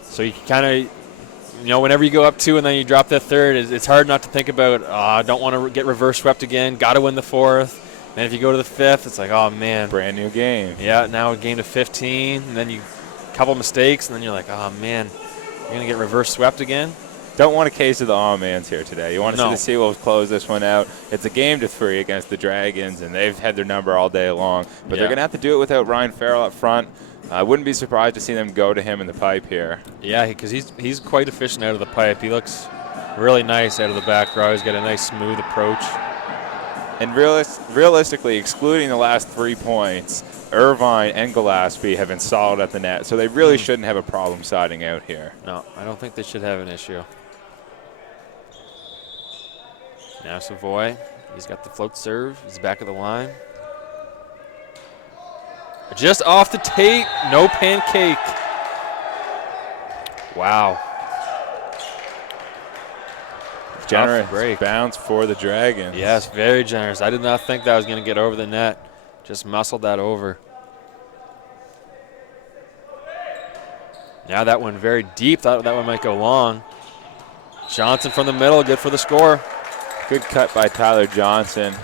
So you kind of, whenever you go up two and then you drop that third, it's hard not to think about, I don't want to get reverse swept again, got to win the fourth. And if you go to the fifth, it's like, oh, man. Brand new game. Yeah, now a game to 15, and then a couple mistakes, and then you're like, oh, man, you're going to get reverse swept again? Don't want a case of the aw-mans here today. You want to see the Seawolves close this one out. It's a game to 3 against the Dragons, and they've had their number all day long. But they're going to have to do it without Ryan Farrell up front. I wouldn't be surprised to see them go to him in the pipe here. Yeah, because he's quite efficient out of the pipe. He looks really nice out of the back row. He's got a nice smooth approach. And realistically, excluding the last 3 points, Irvine and Gillespie have been solid at the net, so they really shouldn't have a problem siding out here. No, I don't think they should have an issue. Now Savoy, he's got the float serve. He's back of the line. Just off the tape, no pancake. Wow. Generous break. Bounce for the Dragons. Yes, very generous. I did not think that was going to get over the net. Just muscled that over. Now that one very deep. Thought that one might go long. Johnson from the middle, good for the score. Good cut by Tyler Johnson.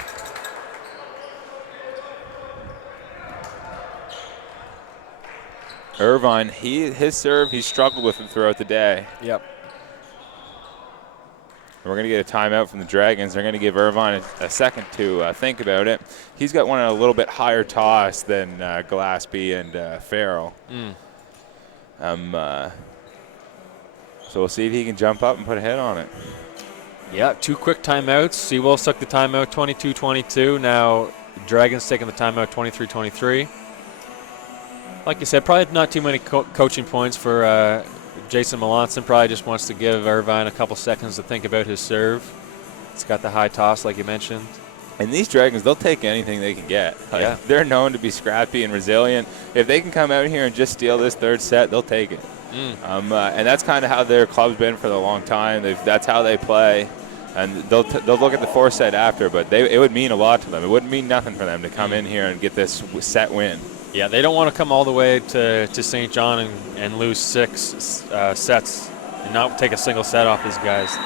Irvine, his serve, he struggled with it throughout the day. Yep. We're going to get a timeout from the Dragons. They're going to give Irvine a second to think about it. He's got one a little bit higher toss than Gillespie and Farrell. So we'll see if he can jump up and put a hit on it. Yeah, 2 quick timeouts. Seawolves took the timeout 22-22. Now Dragons taking the timeout 23-23. Like you said, probably not too many coaching points for Jason Melanson. Probably just wants to give Irvine a couple seconds to think about his serve. It's got the high toss, like you mentioned. And these Dragons, they'll take anything they can get. Yeah. They're known to be scrappy and resilient. If they can come out here and just steal this third set, they'll take it. And that's kind of how their club's been for a long time. That's how they play. And they'll look at the 4th set after, but it would mean a lot to them. It wouldn't mean nothing for them to come in here and get this set win. Yeah, they don't want to come all the way to St. John and lose 6 sets and not take a single set off these guys.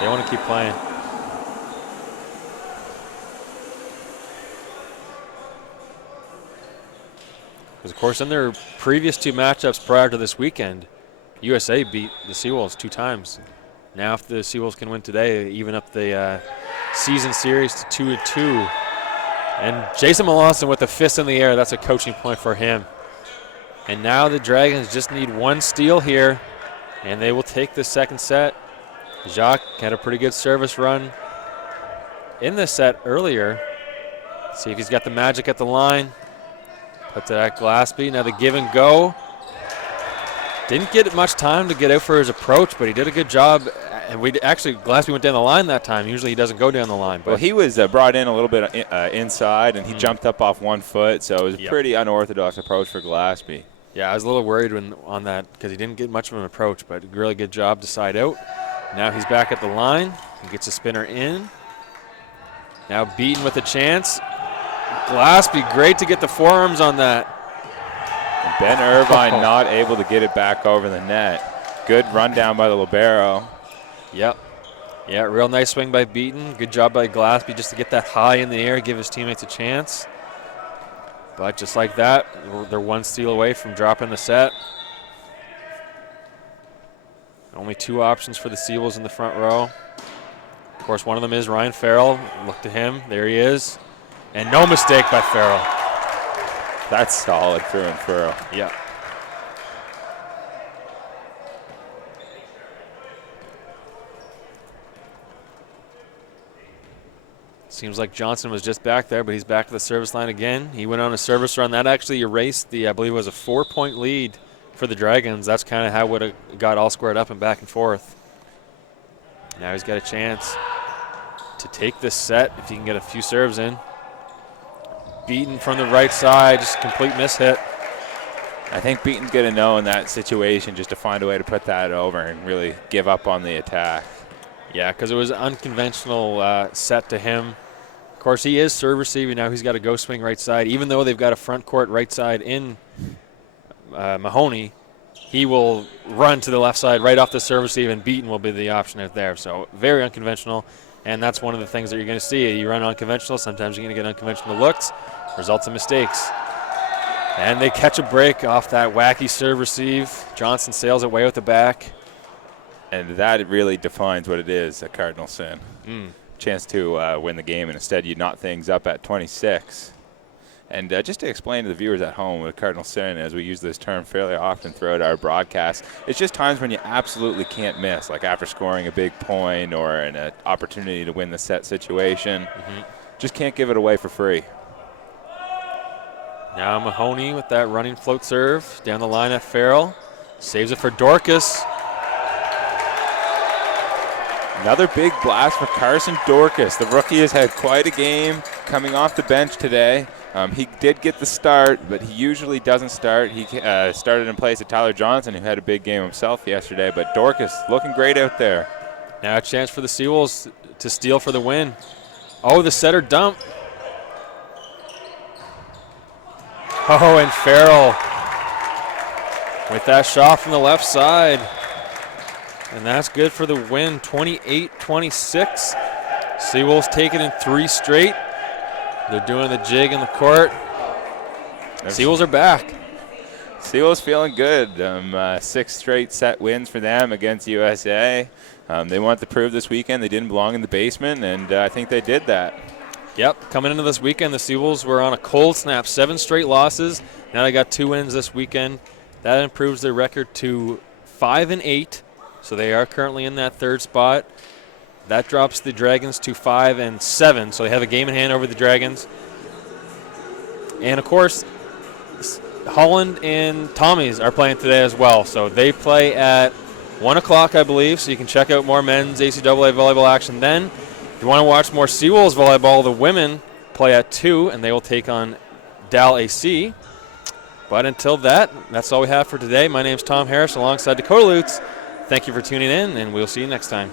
They want to keep playing. Because, of course, in their previous 2 matchups prior to this weekend, USA beat the Seawolves 2 times. Now if the Seawolves can win today, they even up the season series to 2-2. And Jason Melanson with a fist in the air, that's a coaching point for him. And now the Dragons just need 1 steal here, and they will take the second set. Jacques had a pretty good service run in this set earlier. See if he's got the magic at the line. Puts it at Gillespie. Now the give and go. Didn't get much time to get out for his approach, but he did a good job. And Gillespie went down the line that time. Usually he doesn't go down the line. But well, he was brought in a little bit inside, and he jumped up off 1 foot, so it was a pretty unorthodox approach for Gillespie. Yeah, I was a little worried on that because he didn't get much of an approach, but really good job to side out. Now he's back at the line. He gets a spinner in. Now beaten with a chance. Gillespie, great to get the forearms on that. And Ben Irvine not able to get it back over the net. Good rundown by the libero. Yep. Yeah, real nice swing by Beaton. Good job by Gillespie just to get that high in the air, give his teammates a chance. But just like that, they're 1 steal away from dropping the set. Only 2 options for the Seawolves in the front row. Of course, one of them is Ryan Farrell. Look to him. There he is. And no mistake by Farrell. That's solid through and through. Yeah. Seems like Johnson was just back there, but he's back to the service line again. He went on a service run. That actually erased I believe it was a 4-point lead for the Dragons. That's kind of how it would have got all squared up and back and forth. Now he's got a chance to take this set if he can get a few serves in. Beaton from the right side, just complete mishit. I think Beaton's going to know in that situation just to find a way to put that over and really give up on the attack. Yeah, because it was an unconventional set to him. Of course, he is serve receiving. Now he's got a go swing right side. Even though they've got a front court right side in Mahoney, he will run to the left side right off the serve receive, and Beaton will be the option out there. So very unconventional, and that's one of the things that you're going to see. You run unconventional, sometimes you're going to get unconventional looks, results in mistakes. And they catch a break off that wacky serve receive. Johnson sails it way out the back. And that really defines what it is, a cardinal sin. Chance to win the game, and instead you knot things up at 26. And just to explain to the viewers at home what a cardinal sin is, we use this term fairly often throughout our broadcast. It's just times when you absolutely can't miss, like after scoring a big point or an opportunity to win the set situation. just can't give it away for free. Now Mahoney with that running float serve. Down the line at Farrell. Saves it for Dorcas. Another big blast for Carson Dorcas. The rookie has had quite a game coming off the bench today. He did get the start, but he usually doesn't start. He started in place of Tyler Johnson, who had a big game himself yesterday. But Dorcas looking great out there. Now a chance for the Seawolves to steal for the win. Oh, the setter dump. Oh, and Farrell with that shot from the left side. And that's good for the win, 28-26. Seawolves taking in 3 straight. They're doing the jig in the court. Seawolves are back. Seawolves feeling good. 6 straight set wins for them against USA. They want to prove this weekend they didn't belong in the basement, and I think they did that. Yep, coming into this weekend, the Seawolves were on a cold snap, 7 straight losses. Now they got 2 wins this weekend. That improves their record to 5-8. So they are currently in that 3rd spot. That drops the Dragons to 5-7. So they have a game in hand over the Dragons. And of course, Holland and Tommy's are playing today as well. So they play at 1 o'clock, I believe. So you can check out more men's ACAA volleyball action then. If you want to watch more Seawolves volleyball, the women play at 2, and they will take on Dal AC. But until that, that's all we have for today. My name's Tom Harris alongside Dakota Lutz. Thank you for tuning in, and we'll see you next time.